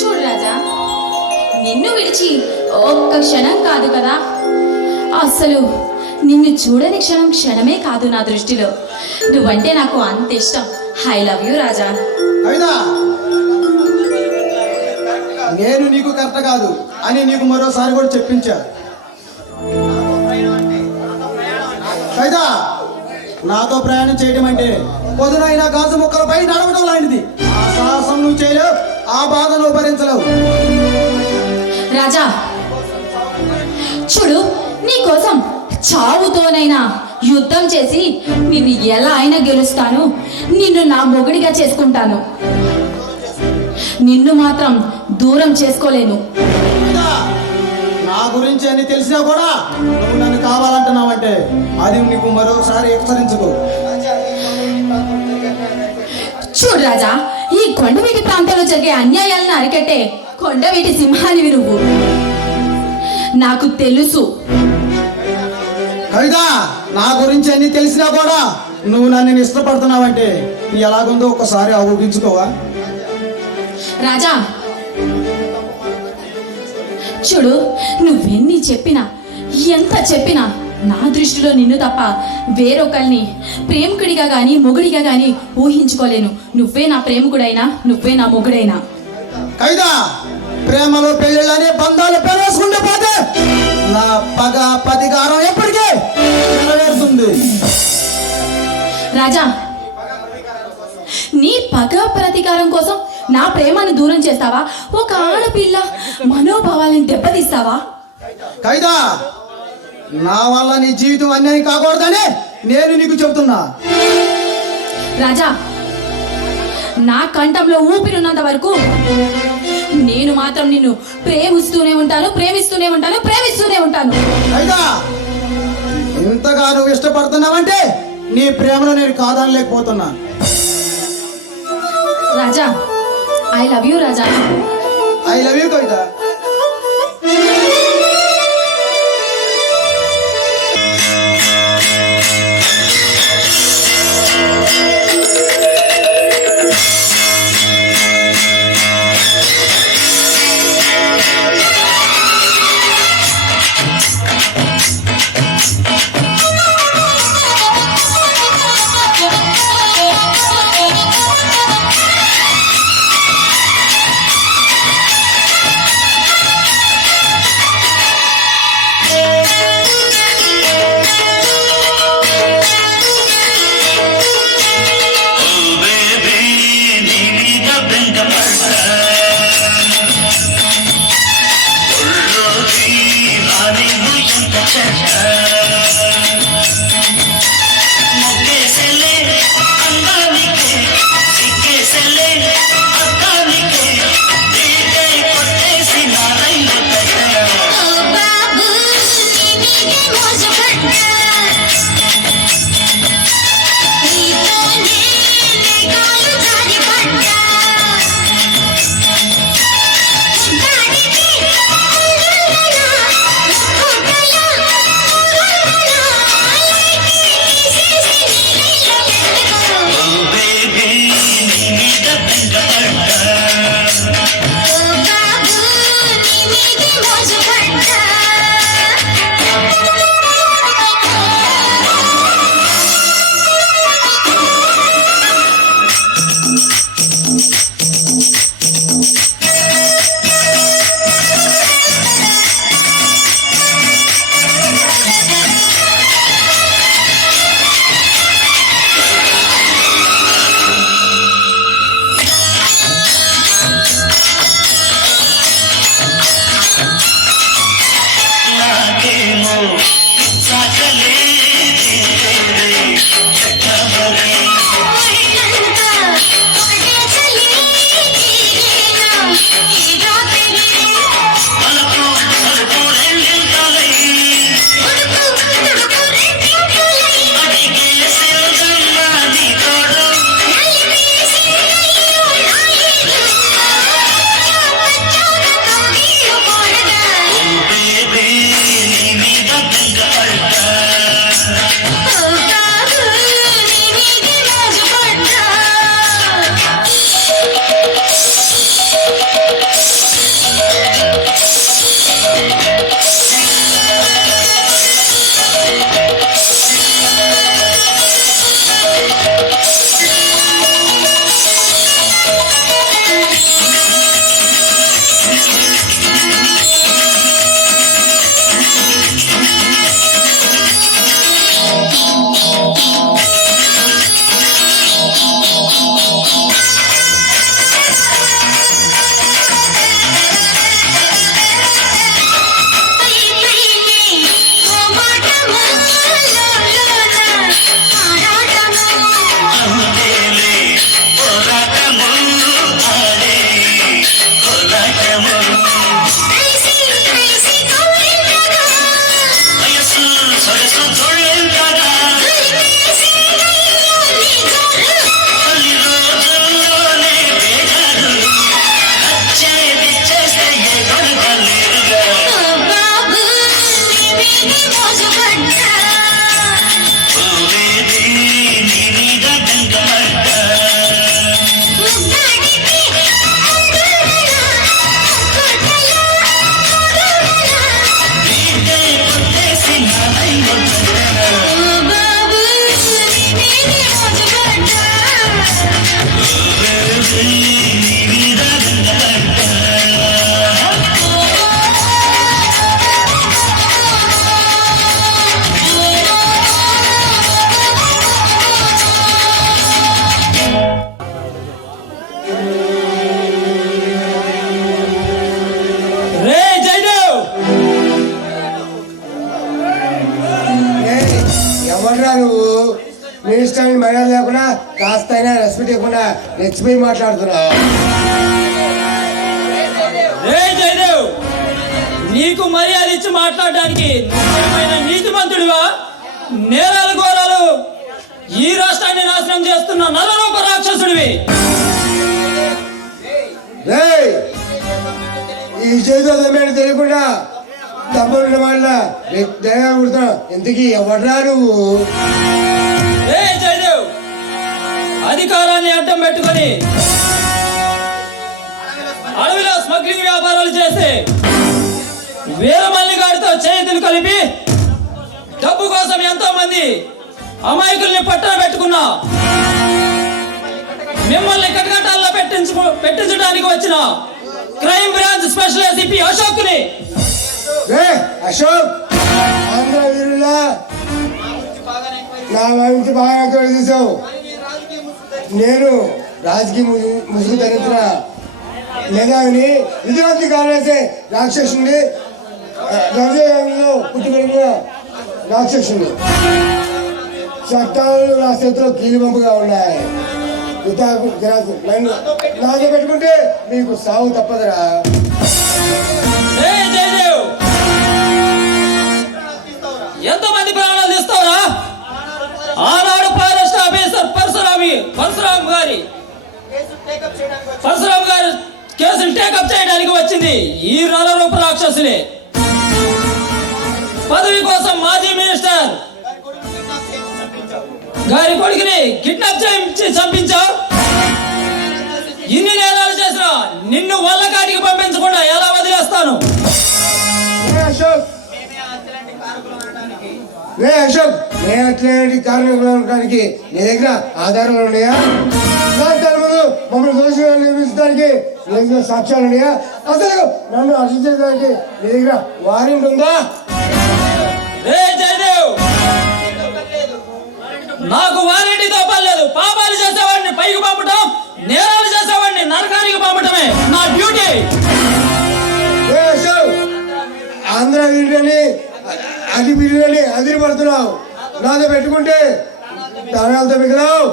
చూడు రాజా, నిన్ను విడిచి ఒక్క క్షణం కాదు కదా, అసలు నిన్ను చూడని క్షణమే కాదు నా దృష్టిలో. నువ్వంటే నాకు అంత ఇష్టం. ఐ లవ్ యూ రాజా. కవిత, నేను నీకు కరెక్ట్ కాదు అని నీకు మరోసారి కూడా చెప్పించా. కవిత, నాతో ప్రయాణం చేయడం అంటే పొదునైన గాజు ముక్కలపై నడవడం లాంటిది. ఆ సాహసం నువ్వు చేయలేవు, ఆ బాధ నువ్వు భరించలేవు. రాజా చూడు, నీకోసం చావుతోనైనా యుద్ధం చేసి నిన్ను ఎలా అయినా గెలుస్తాను. నిన్ను నా మొగుడిగా చేసుకుంటాను. నిన్ను మాత్రం దూరం చేసుకోలేను. కవిత, నా గురించి అని తెలిసినా కూడా నువ్వు నన్ను కావాలంటున్నావంటే అది నీకు మరోసారి హెచ్చరించుకో. చూడు రాజా, ఈ కొండవీటి ప్రాంతంలో జరిగే అన్యాయాలను అరికట్టే కొండవీటి సింహానివి నువ్వు. నాకు తెలుసు. కవిత, నా గురించి అన్ని తెలిసినా కూడా నువ్వు నన్ను ఇష్టపడుతున్నావంటే ఎలాగుందో ఒక్కసారి ఊహించుకోవా. రాజా చూడు, నువ్వెన్ని చెప్పినా ఎంత చెప్పినా నా దృష్టిలో నిన్ను తప్ప వేరొకరిని ప్రేమికుడిగా గాని మొగుడిగా గాని ఊహించుకోలేను. నువ్వే నా ప్రేమికుడైనా, నువ్వే నా మొగుడైనా. కవిత, ప్రేమలో పెళ్ళిళ్ళని బంధాలు పెరేసుకుంటే పోతే నా పగ ప్రతీకారం ఎప్పటికీ నెరవేరుతుంది. రాజా, నీ పగ ప్రతీకారం కోసం నా ప్రేమను దూరం చేస్తావా? ఒక ఆడపిల్ల మనోభావాలను దెబ్బతీస్తావా? కవిత, నా వల్ల నీ జీవితం అన్యాయం కాకూడదని నేను నీకు చెబుతున్నా. రాజా, నా కంఠంలో ఊపిరిన్నంత వరకు నేను మాత్రం నిన్ను ప్రేమిస్తూనే ఉంటాను, ప్రేమిస్తూనే ఉంటాను, ప్రేమిస్తూనే ఉంటాను. కవిత, ఇంతగా నువ్వు ఇష్టపడుతున్నావంటే నీ ప్రేమలో నేను కాదనలేకపోతున్నా. Raja, I love you Raja. I love you Kavitha. రే జయదేవ్, ఎవడ్రా నువ్వు? మినిస్టర్ని మర్యాద లేకుండా కాస్త అయినా రెస్పెక్ట్ ఇవ్వకుండా రెచ్చిపోయి మాట్లాడుతున్నావు. రే జయదేవ్, నీకు మర్యాద ఇచ్చి మాట్లాడడానికి నువ్వేమైనా నీతిమంతుడివా? నేరాలు ఘోరాలు ఈ రాష్ట్రాన్ని నాశనం చేస్తున్న నరరూప రాక్షసుడివి. రేయ్, ఈ చేతిలో దమ్మాడు తెలియకుండా తమ్ముడు వాళ్ళ దయగా కుడుతున్నావు. ఇంతకీ ఎవడ్రా నువ్వు? రే జయదేవ్, అధికారాన్ని అడ్డం పెట్టుకొని అడవిలో స్మగ్లింగ్ వ్యాపారాలు చేస్తే వీరమల్లిగాడితో చేతులు కలిపి డబ్బు కోసం ఎంతో మంది అమాయకుల్ని పట్టణ పెట్టుకున్నా. మిమ్మల్ని కటకటాల్లో పెట్టించడానికి వచ్చిన crime branch special ACP Ashok ని. అశోక్, ఆంధ్ర వీరులా నా గురించి బాగా చూసావు. నేను రాజకీయ ముసుగు ధరించిన మేధావిని, విద్యార్థి కాలేసే రాక్షసుని, రవిలో పుట్టి పెరిగిన రాక్షసుని. చట్టాలు నా చేతిలో కీలుబంపుగా ఉన్నాయి. నన్ను నాతో పెట్టుకుంటే మీకు సాగు తప్పదురా. ఎంతమంది ప్రాణాలు తీస్తావురా? ఆనాడు ఫారెస్ట్ ఆఫీసర్ పరశురామ్ గారు కేసులు టేకప్ చేయడానికి వచ్చింది ఈ నరరూప రాక్షసులే. పదవి కోసం మాజీ మినిస్టర్ గారి కొడుకుని కిడ్నాప్ చేయించి చంపించావు. ఇన్ని నేరాలు చేసినా నిన్ను వల్లకాటికి పంపించకుండా ఎలా వదిలేస్తాను? అశోక్, నేను అట్లాంటి కారణంగా ఉండడానికి నీ దగ్గర ఆధారాలు ఉన్నాయా? ముందు మమ్మల్ని దోషులుగా నిర్మించడానికి నీ దగ్గర సాక్ష్యాలు ఉన్నాయా? అసలు నన్ను అరెస్ట్ చేయడానికి నీ దగ్గర వారెంట్ ఉందా? నాకు వారెంటీతో పర్లేదు. పాపాలు చేసేవాడిని పైకి పంపటం, నేరాలు చేసేవాడిని నరకానికి పంపటమే నా డ్యూటీ. ఆంధ్ర వీడిని అది వీడిని అదిరిపడుతున్నావు. నాతో పెట్టుకుంటే ప్రాణాలతో మిగిలావు.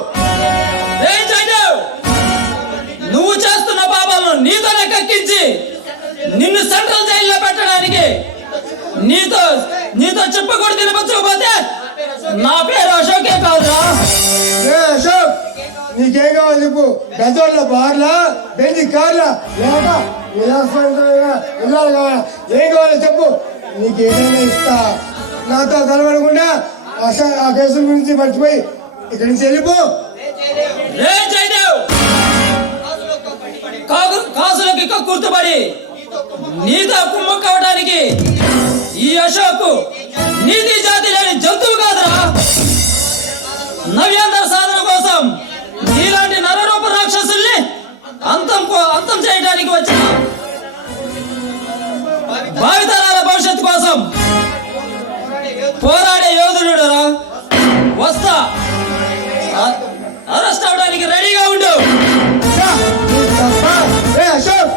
నువ్వు చేస్తున్న పాపాలను నీతోనే కక్కించి నిన్ను సెంట్రల్ జైల్లో పెట్టడానికి నీతో చెప్పకూడదు తినిపించకపోతే నా పేరు అశోకే కాదురా. అశోక్, నీకేం కావాలి చెప్పు? గజోళ్ళ బార్లా, బెంజి కార్లా, లేక ఇల్లాలు కావాలా? ఏం కావాలో చెప్పు, నీకేదైనా ఇస్తా. నాతో కలవడకుండా ఆ కేసుల గురించి మర్చిపోయి ఇక్కడి నుంచి వెళ్ళిపో. కాసులకి కక్కుర్తుపడి నీతో కుమ్మక్కవడానికి ఈ అశోక్ నీతి జాతి లేని జంతువు కాదురా. నవ్యాంధ్ర సాధన కోసం నీలాంటి నరరూప రాక్షసుల్ని అంతం చేయడానికి వచ్చిన భావితరాల భవిష్యత్తు కోసం పోరాడే యోధుడురా. వస్తా, అరెస్ట్ అవడానికి రెడీగా ఉండు. అశోక్,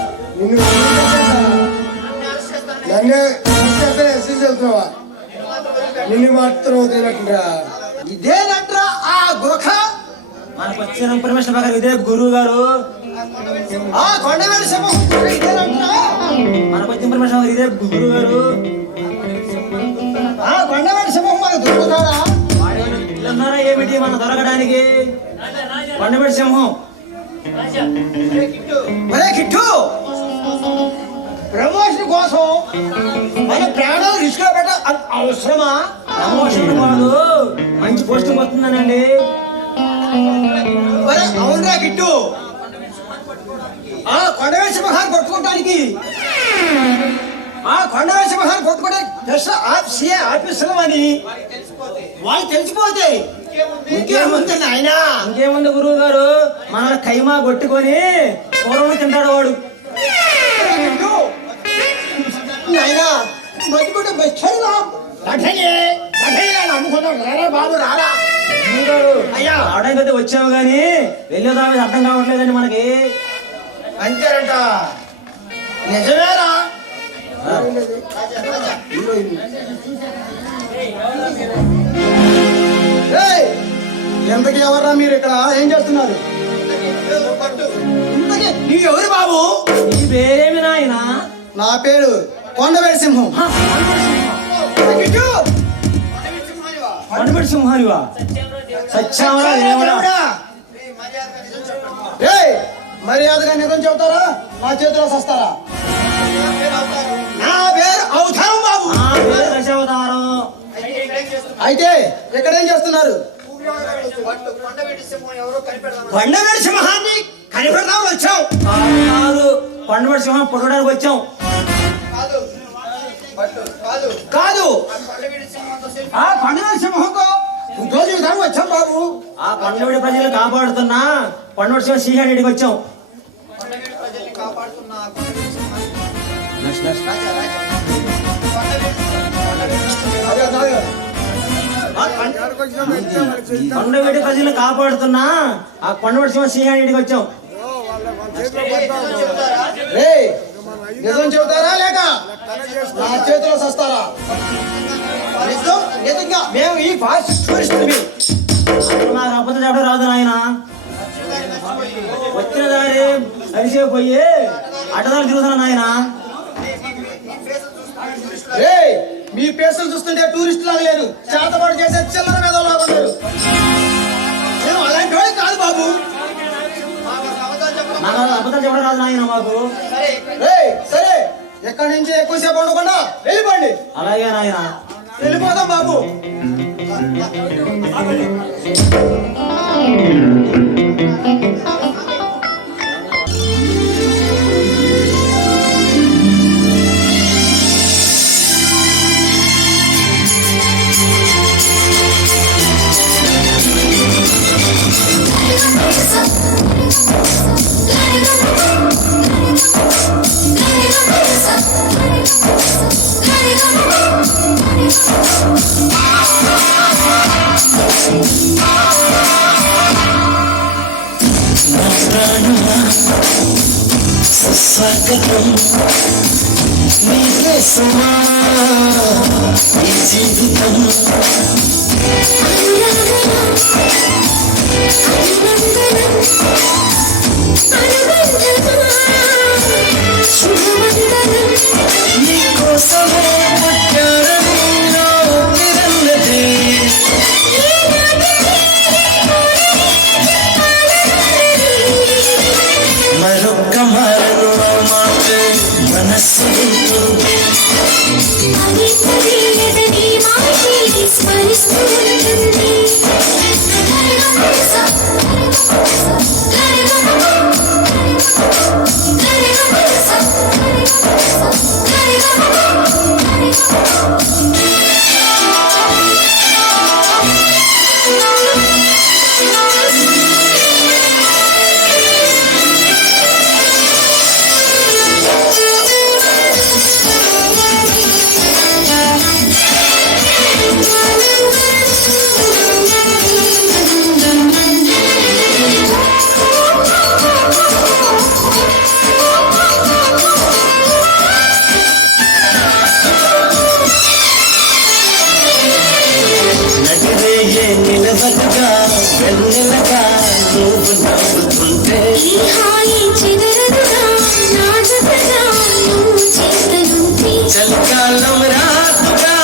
నిన్ను మాత్రం వదిలినట్టురా. ఇదేనట్రా ఆ గురఖ? మనకు వచ్చిన ఇన్ఫర్మేషన్ ప్రకారం ఇదే గురువు గారు. ఆ కొండవేడి సింహం ఇదేనట్రా? మనకు వచ్చిన ఇన్ఫర్మేషన్ ఇదే గురువు గారు. ఆ కొండవేడి సింహం మనకు దొరుకుతాడా? పిల్లన్నారా ఏమిటి మనం దొరకడానికి? కొండవేడి సింహం. ఒరే కిట్టు, ప్రమోషన్ కోసం మన ప్రాణాలు రిస్క్ లో పెట్ట అవసరమా? ప్రమోషన్ కాదు, మంచి పోస్టింగ్ వస్తుందనండి. ఒరే అవునరా కిట్టు, ఆ కొండవేడి సింహాన్ని కొట్టుకోవడానికి ఆఫీసులో అని వాళ్ళు తెలిసిపోతే ఇంకేముంది నాయనా? ఇంకేముంది గురువు గారు, మన కైమా కొట్టుకొని పూర్వం తింటాడు వాడు. నాయనా బతుకుంటే బెచ్చలా నమ్ముకున్నాం. రారా బాబు రారా. అయ్యా ఆడకైతే వచ్చావు కానీ వెళ్ళేదా అర్థం కావట్లేదండి మనకి. చేశారంట నిజమేరా? ఏయ్, ఎంతకి ఎవర్రా మీరు ఇక్కడ ఏం చేస్తున్నారు? ఇంతకీ నీ ఎవరు బాబు? ఈ పేరేమి నాయన? నా పేరు కొండవేడి సింహం. పండుబడి సింహానివా? సత్యావరా దేవుడా? ఏయ్, మర్యాదగా నిజం చెబుతారా నా చేతిలో సస్తారా? నా పేరు అవతారం బాబు. ఆ పేరు దశావతారం. అయితే ఇక్కడ ఏం చేస్తున్నారు? కొండవేడి సింహాన్ని కనిపెడదాం వచ్చాం. కాదు, పండుబడి సింహం పొడవడానికి వచ్చాం. కాదు, ఆ కొండవేడి సింహంతో ఉద్యోగం చేయడానికి వచ్చాం బాబు. ఆ పండుబడి ప్రజలు కాపాడుతున్నా పండుబడి సింహం శ్రీహాడికి వచ్చాం. కొండవేడి ప్రజలు కాపాడుతున్నా ఆ కొండవేడి సింహం శ్రీహాడికి వచ్చాం. ఏయ్, నిజం చెబుతారా లేక నా చేతిలో సస్తారా? నిజం, నిజంగా మేము ఈ ఫాస్ట్ టూరిస్టులమి. నాకు అబద్ధం చెప్పడం రాదు నాయన. వచ్చిన దారి అరిసేపోయి అడ్డదారి తిరుగుతున్నా నాయన. ఏయ్, మీ పేసులు చూస్తుంటే టూరిస్ట్ లాగా లేరు, చేతపాటు చేసే చిల్లర మీద ఉన్నారు. మేము అలాంటి వాడు కాదు బాబు. నాకు అబద్ధం చెప్పడం రాదు నాయన మాకు. ఏయ్, సరే, ఎక్కడి నుంచి ఎక్కువసేపు ఉండకుండా వెళ్ళిపోండి. అలాగే నాయన. వెళ్ళిపోదాం బాబు. స్వాగతం నీకే సుమా ఈ జీవితం నీకోసమే పుట్టారని నోటిరన్నది మరొక్క మరను మాట మనస్సు ఉంటుంది నడిరేయే నిలవదుగా వెన్నెలగా నువ్వు నవ్వుతుంటే చలికాలం రాత్రుగా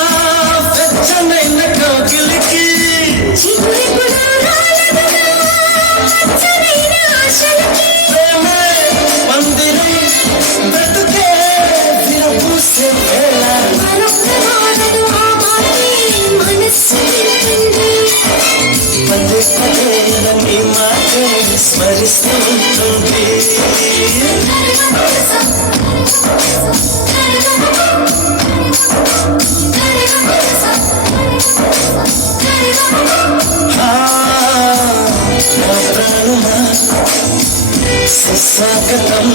వెచ్చనైన కౌగిలికి ప్రేమే పందిరి బ్రతుకే విరపూసే వేళ పదే పదే నీ మాటే స్మరిస్తుంటుంది స్వాగతం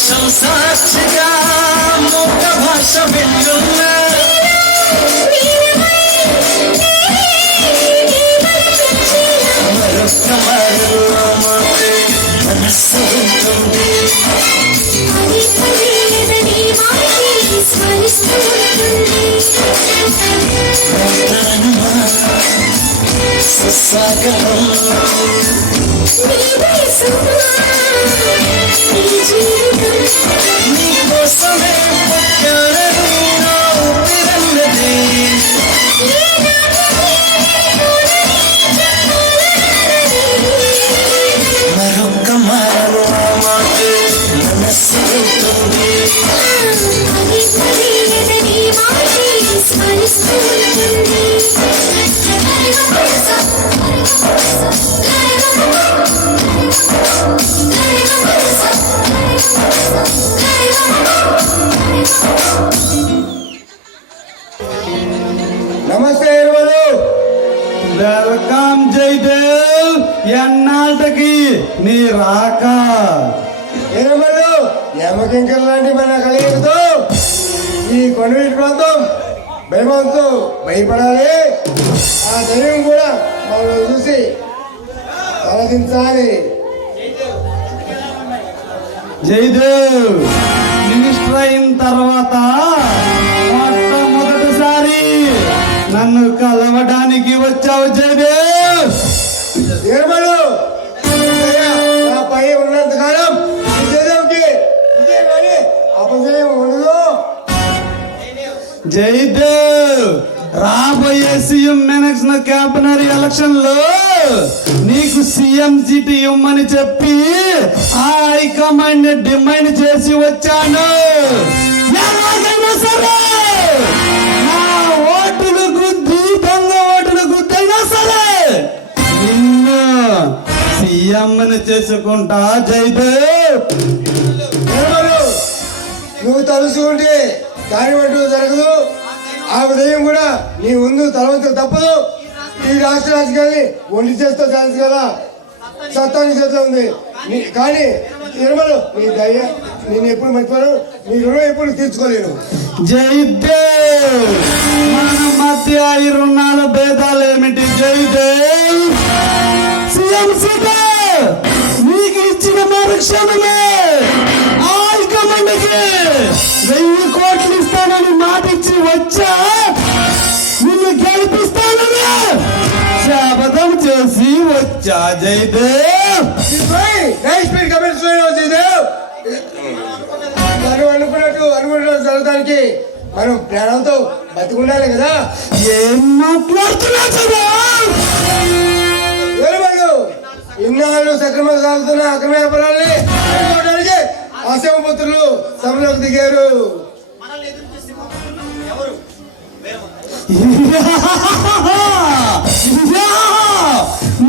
దేశం సాక్షిగా మూక భాష వింటున్నా మరొక్క మరొక మనస్సు ఉంటుంది సుస్వాగతం నీకోసమే పుట్టానని నా ఊపిరన్నది మరొక్క మరో మాట మనస్సు ఉంటుంది నమస్తే ఎరువలు. వెల్కమ్ జయదేవ్. ఎన్నాళ్ళకి నీ రాక. ఎరువలు ఎమ్మకింకర్ లాంటి మన కలిగితో ఈ కొండవీటి ప్రాంతం భయమంతో భయపడాలి. ఆ దైవం కూడా మనల్ని చూసి తలదించాలి. జయదేవ్ మినిస్టర్ అయిన తర్వాత మొట్టమొదటిసారి నన్ను కలవడానికి వచ్చావు జయదేవ్. ఎరువలు నా పై ఉన్నంత కాలం విజయదేవికి విజయం కానీ అపజయం ఉండదు. జయదేవ్ రాబోయే సీఎం ఎలక్షన్ క్యాంపనరీ ఎలక్షన్ లో నీకు సీఎం సీట్ ఇవ్వమని చెప్పి ఆ హైకమాండ్ డిమాండ్ చేసి వచ్చాను. ఎలాగైనా సరే నా ఓటులు గుద్ది దొంగ ఓటులు గుద్దైనా సరే నిన్ను సీఎం చేసుకుంటా జయదేవ్. ఎరువలు నువ్వు తలుసుకుంటే దాని పట్టు జరగదు. ఆ ఉదయం కూడా నీ ముందు తలవంతులు తప్పదు. ఈ రాష్ట్ర రాజకీయాన్ని ఒంటి చేస్తూ ఛాన్స్ కదా సత్తా నీ చేతిలో ఉంది. కానీ నిర్మలు నీ దయ నేను ఎప్పుడు మర్చిపోను. నీ రుణం ఎప్పుడు తీర్చుకోలేను. జయదేవ్ మన మధ్య ఈ రుణాల భేదాలు ఏమిటి జయదేవ్? సీఎం సీట్ నీకు ఇచ్చిన మరుక్షణమే ఆ హైకమాండ్కి 1000 కోట్లు ఇస్తానని మాట ఇచ్చి వచ్చా. నిన్ను గెలిపిస్తానని శపథం చేసి వచ్చా జయదేవ్. మనం అనుకున్నట్టు జరగడానికి మనం ప్రాణంతో బతికుండాలి కదా. ఏం మాట్లాడుతున్నా ఇన్నాళ్ళు సక్రమంగా సాగుతున్న అక్రమ వ్యాపారాన్ని అడ్డుకోవడానికి అసమపుత్రులు సభలోకి దిగారు.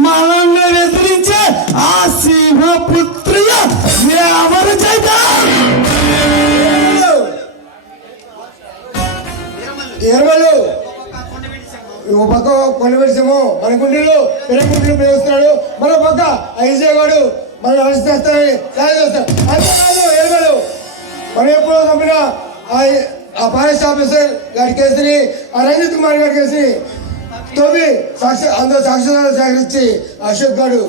మనల్ని ఎదిరించే ఆ సింహపుత్రులు ఎవరు చేద్దాం? ఎరువలు ఒక పక్క కొండపెడిసాము మన గుండెలు పెరగుండెలు ప్రేమిస్తున్నాడు. మరో పక్క ఐజే గాడు మనం అరెస్ట్ చేస్తానని సాయం చేస్తాడు. అంతేకాదు ఎరువలు మనం ఎప్పుడో చంపిన ఆ ఫారెస్ట్ ఆఫీసర్ గారి కేసుని ఆ రంజిత్ కుమార్ గారి కేసుని తోమి అందరూ సాక్ష్యాలు సేకరించి అశోక్ గారు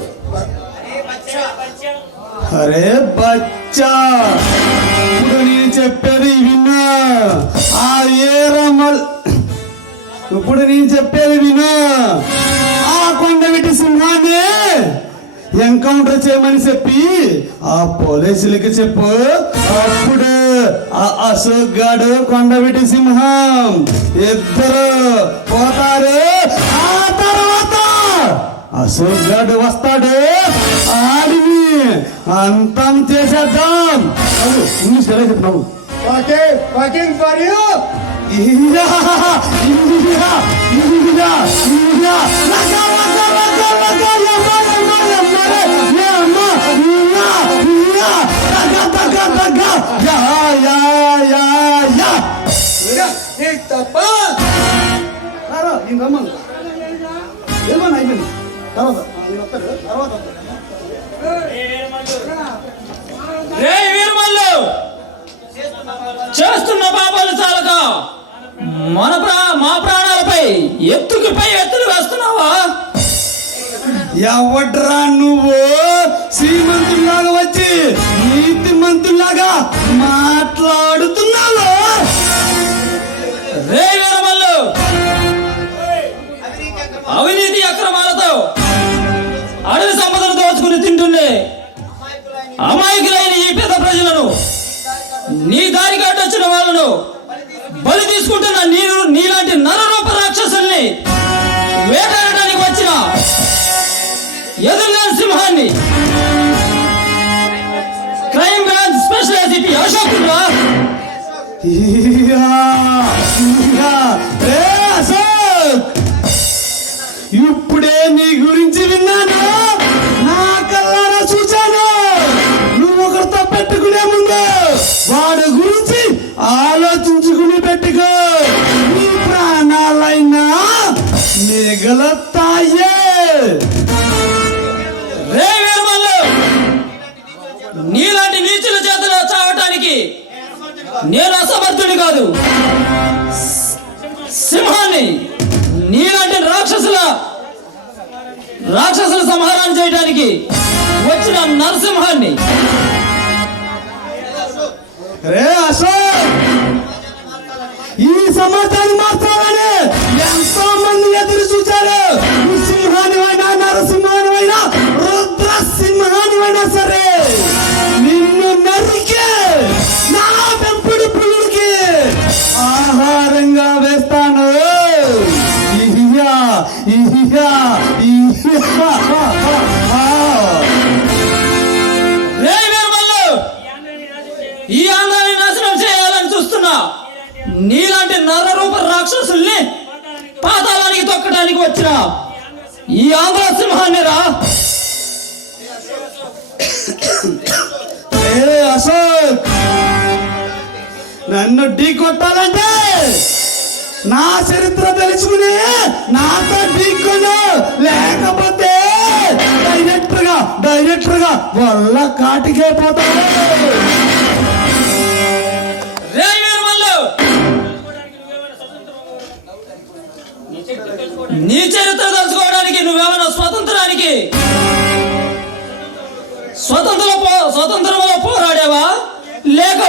అరే బచ్చా ఇప్పుడు నేను చెప్పేది విన్నా. ఆ ఏరమల్ ఇప్పుడు నేను చెప్పేది విన్నా. ఆ కొండవీటి సింహాన్ని ఎన్కౌంటర్ చేయమని చెప్పి ఆ పోలీసులకి చెప్పు. అప్పుడు ఆ అశోక్ గాడు కొండవీటి సింహం ఇద్దరు పోతారు. ఆ తర్వాత అశోక్ గాడు వస్తాడు. ఆడిని అంతం చేసేద్దాం. ఇంగ్లీష్ ఎలా చెప్తున్నావు? Walking for you. తప్ప రే వీరమల్లు ఎత్తుకి పై ఎత్తులు వేస్తున్నావా? ఎవడ్రా నువ్వు శ్రీమంతుల్లాగా వచ్చి నీతి మంతుల్లాగా మాట్లాడుతున్నావు? రే వీరమల్లు, అవినీతి అక్రమాలతో అడవి సంపదను దోచుకుని తింటుండే అమాయకులైన ఈ పేద ప్రజలను, నీ దారి కాటొచ్చిన వాళ్ళను బలి తీసుకుంటున్న నీలాంటి నరరూప రాక్షసుల్ని వేటాడడానికి వచ్చిన ఎదురులేని సింహాన్ని క్రైమ్ బ్రాంచ్ స్పెషల్ ఏసీపీ అశోకుడురా. ఇప్పుడే నీ గురించి విన్నాను, నా కళ్ళారా చూశాను. నువ్వు ఒకరితో పెట్టుకునే ముందు వాడి గురించి ఆలోచించుకుని పెట్టుకో. నీ ప్రాణాలైనా మిగలతాయే. రే వీరమల్లు, నీలాంటి నీచుల చేతిలో చావటానికి నేను అసమర్థుడి కాదు. సింహాన్ని, నీలాంటి రాక్షసుల సంహారం చేయడానికి వచ్చిన నరసింహాన్ని. రే అశోక్, ఈ సమాజాన్ని మార్చాలని ఎంతో మంది ఎదురు చూశారు. సింహానివైనా నరసింహానివైనా రుద్రసింహానివైనా సరే నిన్ను నరికి నా పెంపుడు పులుడికి ఆహారంగా వేస్తాను. రే వీరమల్లు, ఈ ఆంధ్రాన్ని నాశనం చేయాలని చూస్తున్నా నీలాంటి నరరూప రాక్షసుల్ని పాతాళానికి తొక్కడానికి వచ్చిన ఈ ఆంధ్ర సింహాన్ని రా. అశోక్, నన్ను ఢీ కొట్టాలంటే నా చరిత్ర తెలుసుకుని నాతో ఢీకొను, లేకపోతే డైరెక్టర్ గా వల్ల కాటికే పోతాడు. రే వీరమల్లు, నీ చరిత్ర తెలుసుకోవడానికి నువ్వేమైనా స్వతంత్రంలో పోరాడావా, లేక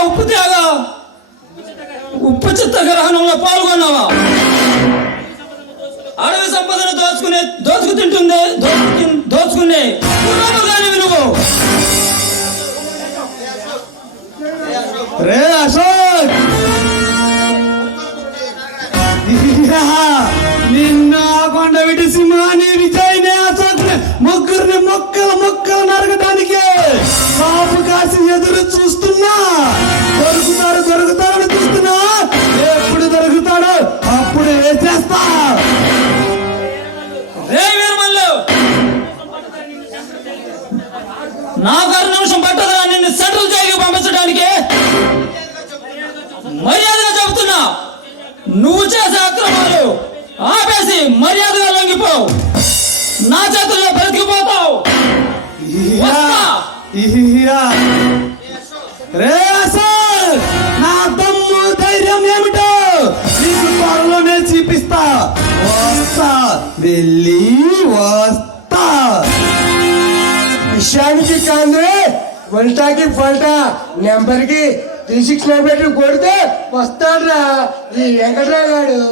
ఉప్పు చిత్తగ్రహణంలో పాల్గొన్నావా? అడవి సంపదను దోచుకునే పురాణగానివి నువ్వు. రే అశోక్, నిన్న కొండ విటి సింహాన్ని విజయ్ని అశోక్ని ముగ్గురిని మొక్కలు నరకడానికి కాపు కాసి ఎదురు చూస్తున్నా. దొరుకుతారని చూస్తున్నా. ఎప్పుడు దొరుకుతాడో అప్పుడు వేసేస్తా. రే వీరమల్లు, నాకు 6 నిమిషం పట్టదురా నిన్ను సెంట్రల్ జైలుకి పంపించడానికి. మర్యాదగా చెబుతున్నా, నువ్వు చేసే అక్రమాలు ఆపేసి మర్యాదగా లొంగిపోవు. నా చేతుల్లో బ్రతికిపోతావు. రే అశోక్, నా దమ్ము ధైర్యం ఏమిటో నీకు త్వరలోనే చూపిస్తా. వస్తా. విషయానికి కాదు వంటకి పల్టా నెంబర్కి 369 పెట్టి కొడితే వస్తాడ్రా ఈ వెంకట్రావు గారు.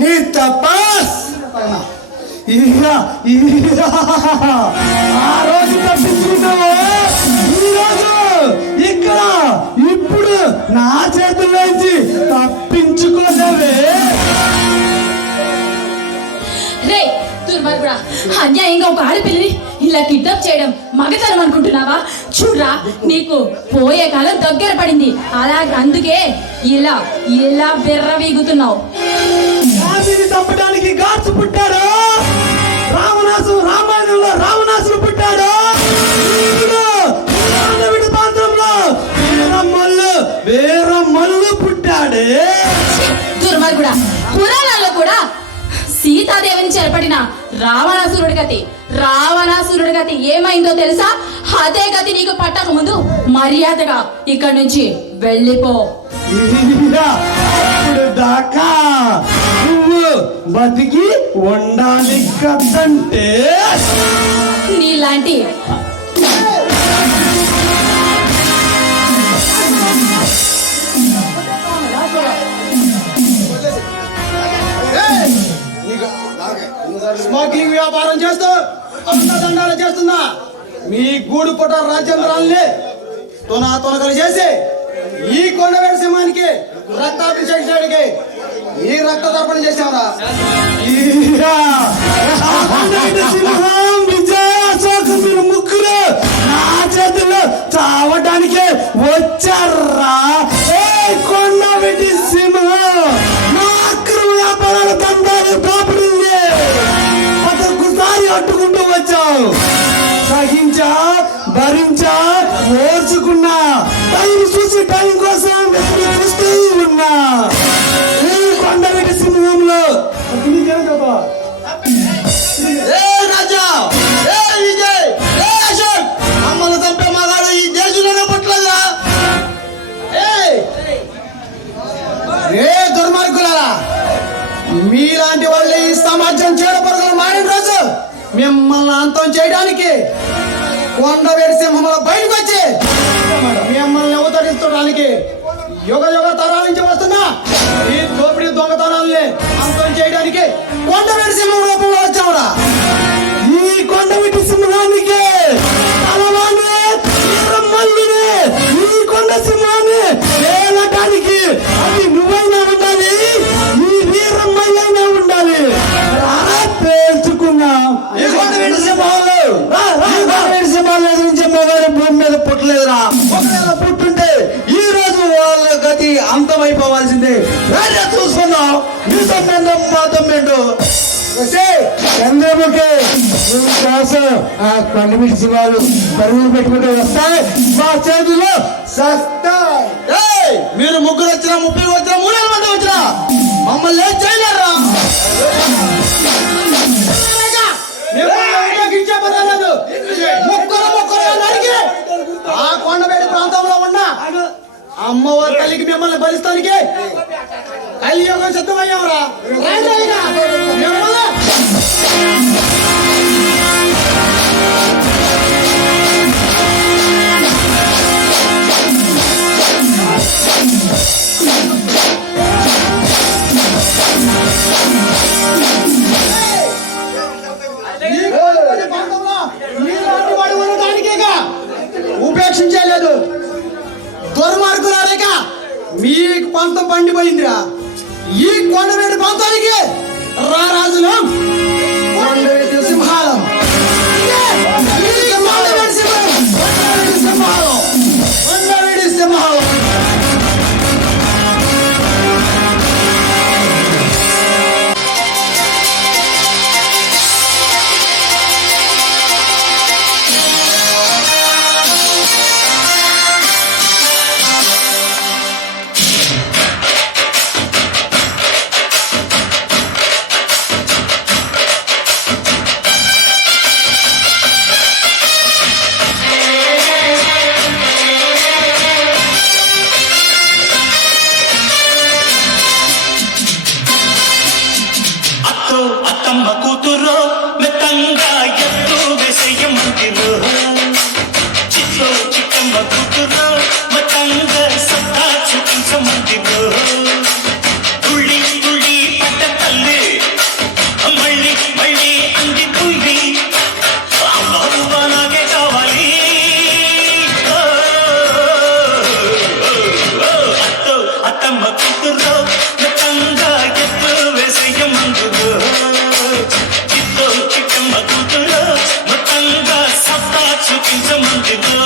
నీ తపస్ ఆ రోజు తప్పించుకున్నావు, ఈ రోజు ఇక్కడ ఇప్పుడు నా చేతుల్లోంచి తప్పించుకోలేవే. రే దుర్మార్గుడా, అన్యాయంగా ఒక ఆడపిల్లని ఇలా కిడ్నాప్ చేయడం మగతనం అనుకుంటున్నావా? చూడ్రా, నీకు పోయే కాలం దగ్గర పడింది. అందుకే ఇలా ఇలా విర్రవీగుతున్నావు. గాంధీని చంపడానికి గాడ్స్ పుట్టాడు, రామాయణంలో రావణాసుడు పుట్టాడు, ప్రాంతంలో వీరమల్లు పుట్టాడే. దుర్మార్గుడా, పురాణాల్లో కూడా సీతాదేవిని చేపట్టిన రావణాసురుడి గతి ఏమైందో తెలుసా? అదే గతి నీకు పట్టక ముందు మర్యాదగా ఇక్కడి నుంచి వెళ్ళిపో. ఇప్పుడు దాకా నువ్వు బతికి ఉండాలి కదంటే నీలాంటి స్మోకింగ్ వ్యాపారం చేస్తూ దండాలు చేస్తున్నా మీ గూడు పుట రాజ్యాంగాల్ని తొనకలు చేసి ఈ కొండవేడి సింహానికి రక్తాభిషేకానికి ఈ రక్త తర్పణ చేసావరా? మీరు ముగ్గురు నా చేతుల్లో చావడానికే వచ్చారా? కొండవెట్టి సింహం నా అక్రమ వ్యాపారాల దండాలు పాపడింది, ఒక్కొక్కసారి అడ్డుకుంటూ వచ్చావు. సహించా, భరించా, ఓర్చుకున్నా, టైం చూసి టైం కోసం చూస్తూ ఉన్నా. ఈ కొండవెట్టి సింహంలో రాజా, విజయ్, అశోక్, మమ్మల్ని చంపే మగాడు ఈ దేశంలోనే పుట్టలేదా? ఏ దుర్మార్గులారా, మీలాంటి వాళ్ళు ఈ సమాజం చెడు పరుగులు మారిన రోజు మిమ్మల్ని అంతం చేయడానికి కొండవేడి సింహంలో బయటకు వచ్చి మిమ్మల్ని అవతరించడానికి యుగ తరాల నుంచి వస్తున్నా ఈ దోపిడీ దొంగతనాల్ని అంతం చేయడానికి కొండవేడి సింహం రూపంలో వచ్చావురా. ఈ కొండవెట్టి సింహానికి ఈ కొండ సింహాన్ని తేలటానికి అది నువ్వైనా ఉండాలి, ఈ వీరమ్మయ్యైనా ఉండాలి. పేల్చుకున్నా ఈ కొండవీటి సింహాలు ఎదిరించే మగాడు భూమి మీద పుట్టలేదురా. ఒకవేళ పుట్టుంటే ఈ రోజు వాళ్ళ గతి అంతమైపోవాల్సిందే. చూసుకున్నాం నీ తొమ్మిదో మా తొమ్మిదో చంద్రముఖి నువ్వు కోసం ఆ కొండమిటి సింహాలు పరుగులు పెట్టుకుంటూ వస్తాయి, మా చేతుల్లో సస్తాయి. ఏయ్, మీరు ముగ్గురు వచ్చినా 30 వచ్చినా 3 మంది వచ్చినా మమ్మల్ని ఏం చేయలేరా? ఆ కొండవేడి ప్రాంతంలో ఉన్న అమ్మవారి తల్లికి మిమ్మల్ని భరిస్తానికి కలియుగం సిద్ధమయ్యావురా. ఉపేక్షించలేదు దుర్మార్గులారేక మీకు పంతం పండిపోయిందిరా. ఈ కొండవేడి ప్రాంతానికి రారాజులు కొండవేడి సింహాలం, కొండవేడి సింహాలం. అత్తమ్మ కూతురు మెత్తంగా ఎత్తు వేసేయమంటిరు, చిట్లో చిట్టమ్మ కూతురు మెత్తంగా సత్తా చూపించమంటిరు. తుళ్ళి తుళ్ళి పట్ట తల్లి మళ్ళీ మళ్ళీ అంది తుల్లి అమ్మ నాకే కావాలి. అత్తమ్మ కూతురు మెత్తంగా ఎత్తు వేసేయమంటిరు, చిత్తో చిట్టమ్మ కూతురు మొత్తంగా సత్తా చూపించమంటిరు.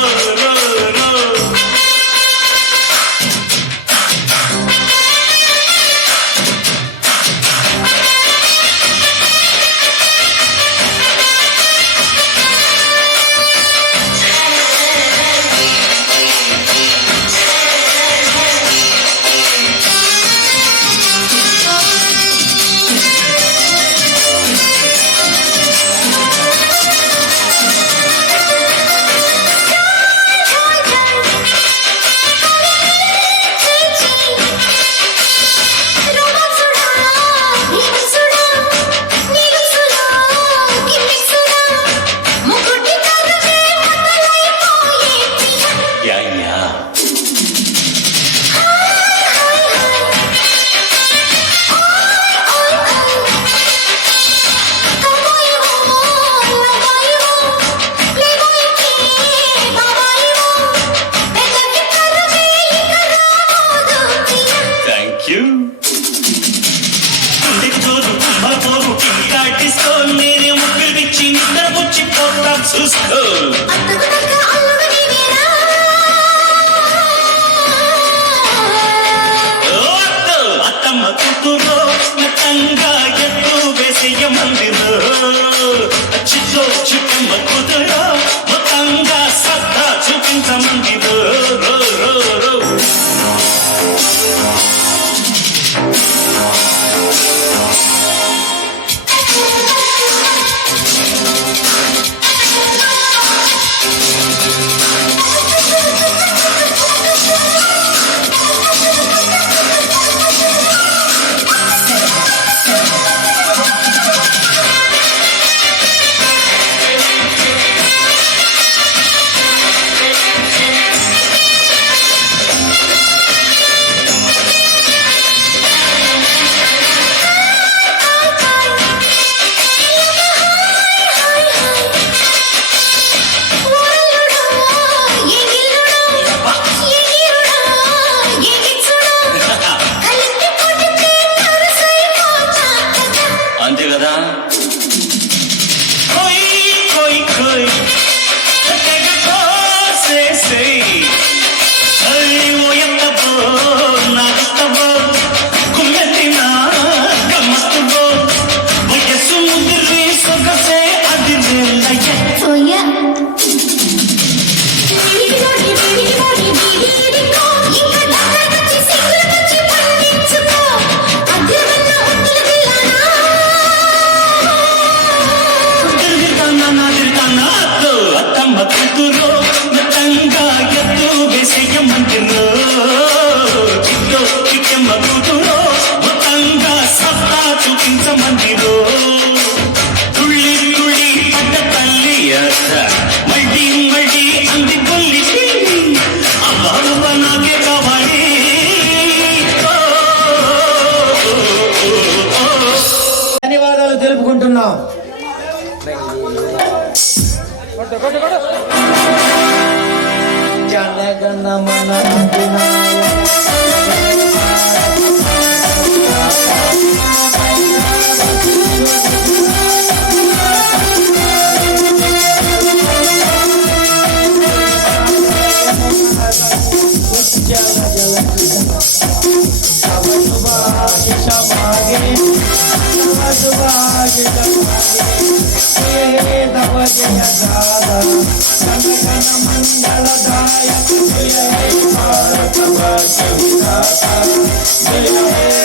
జయ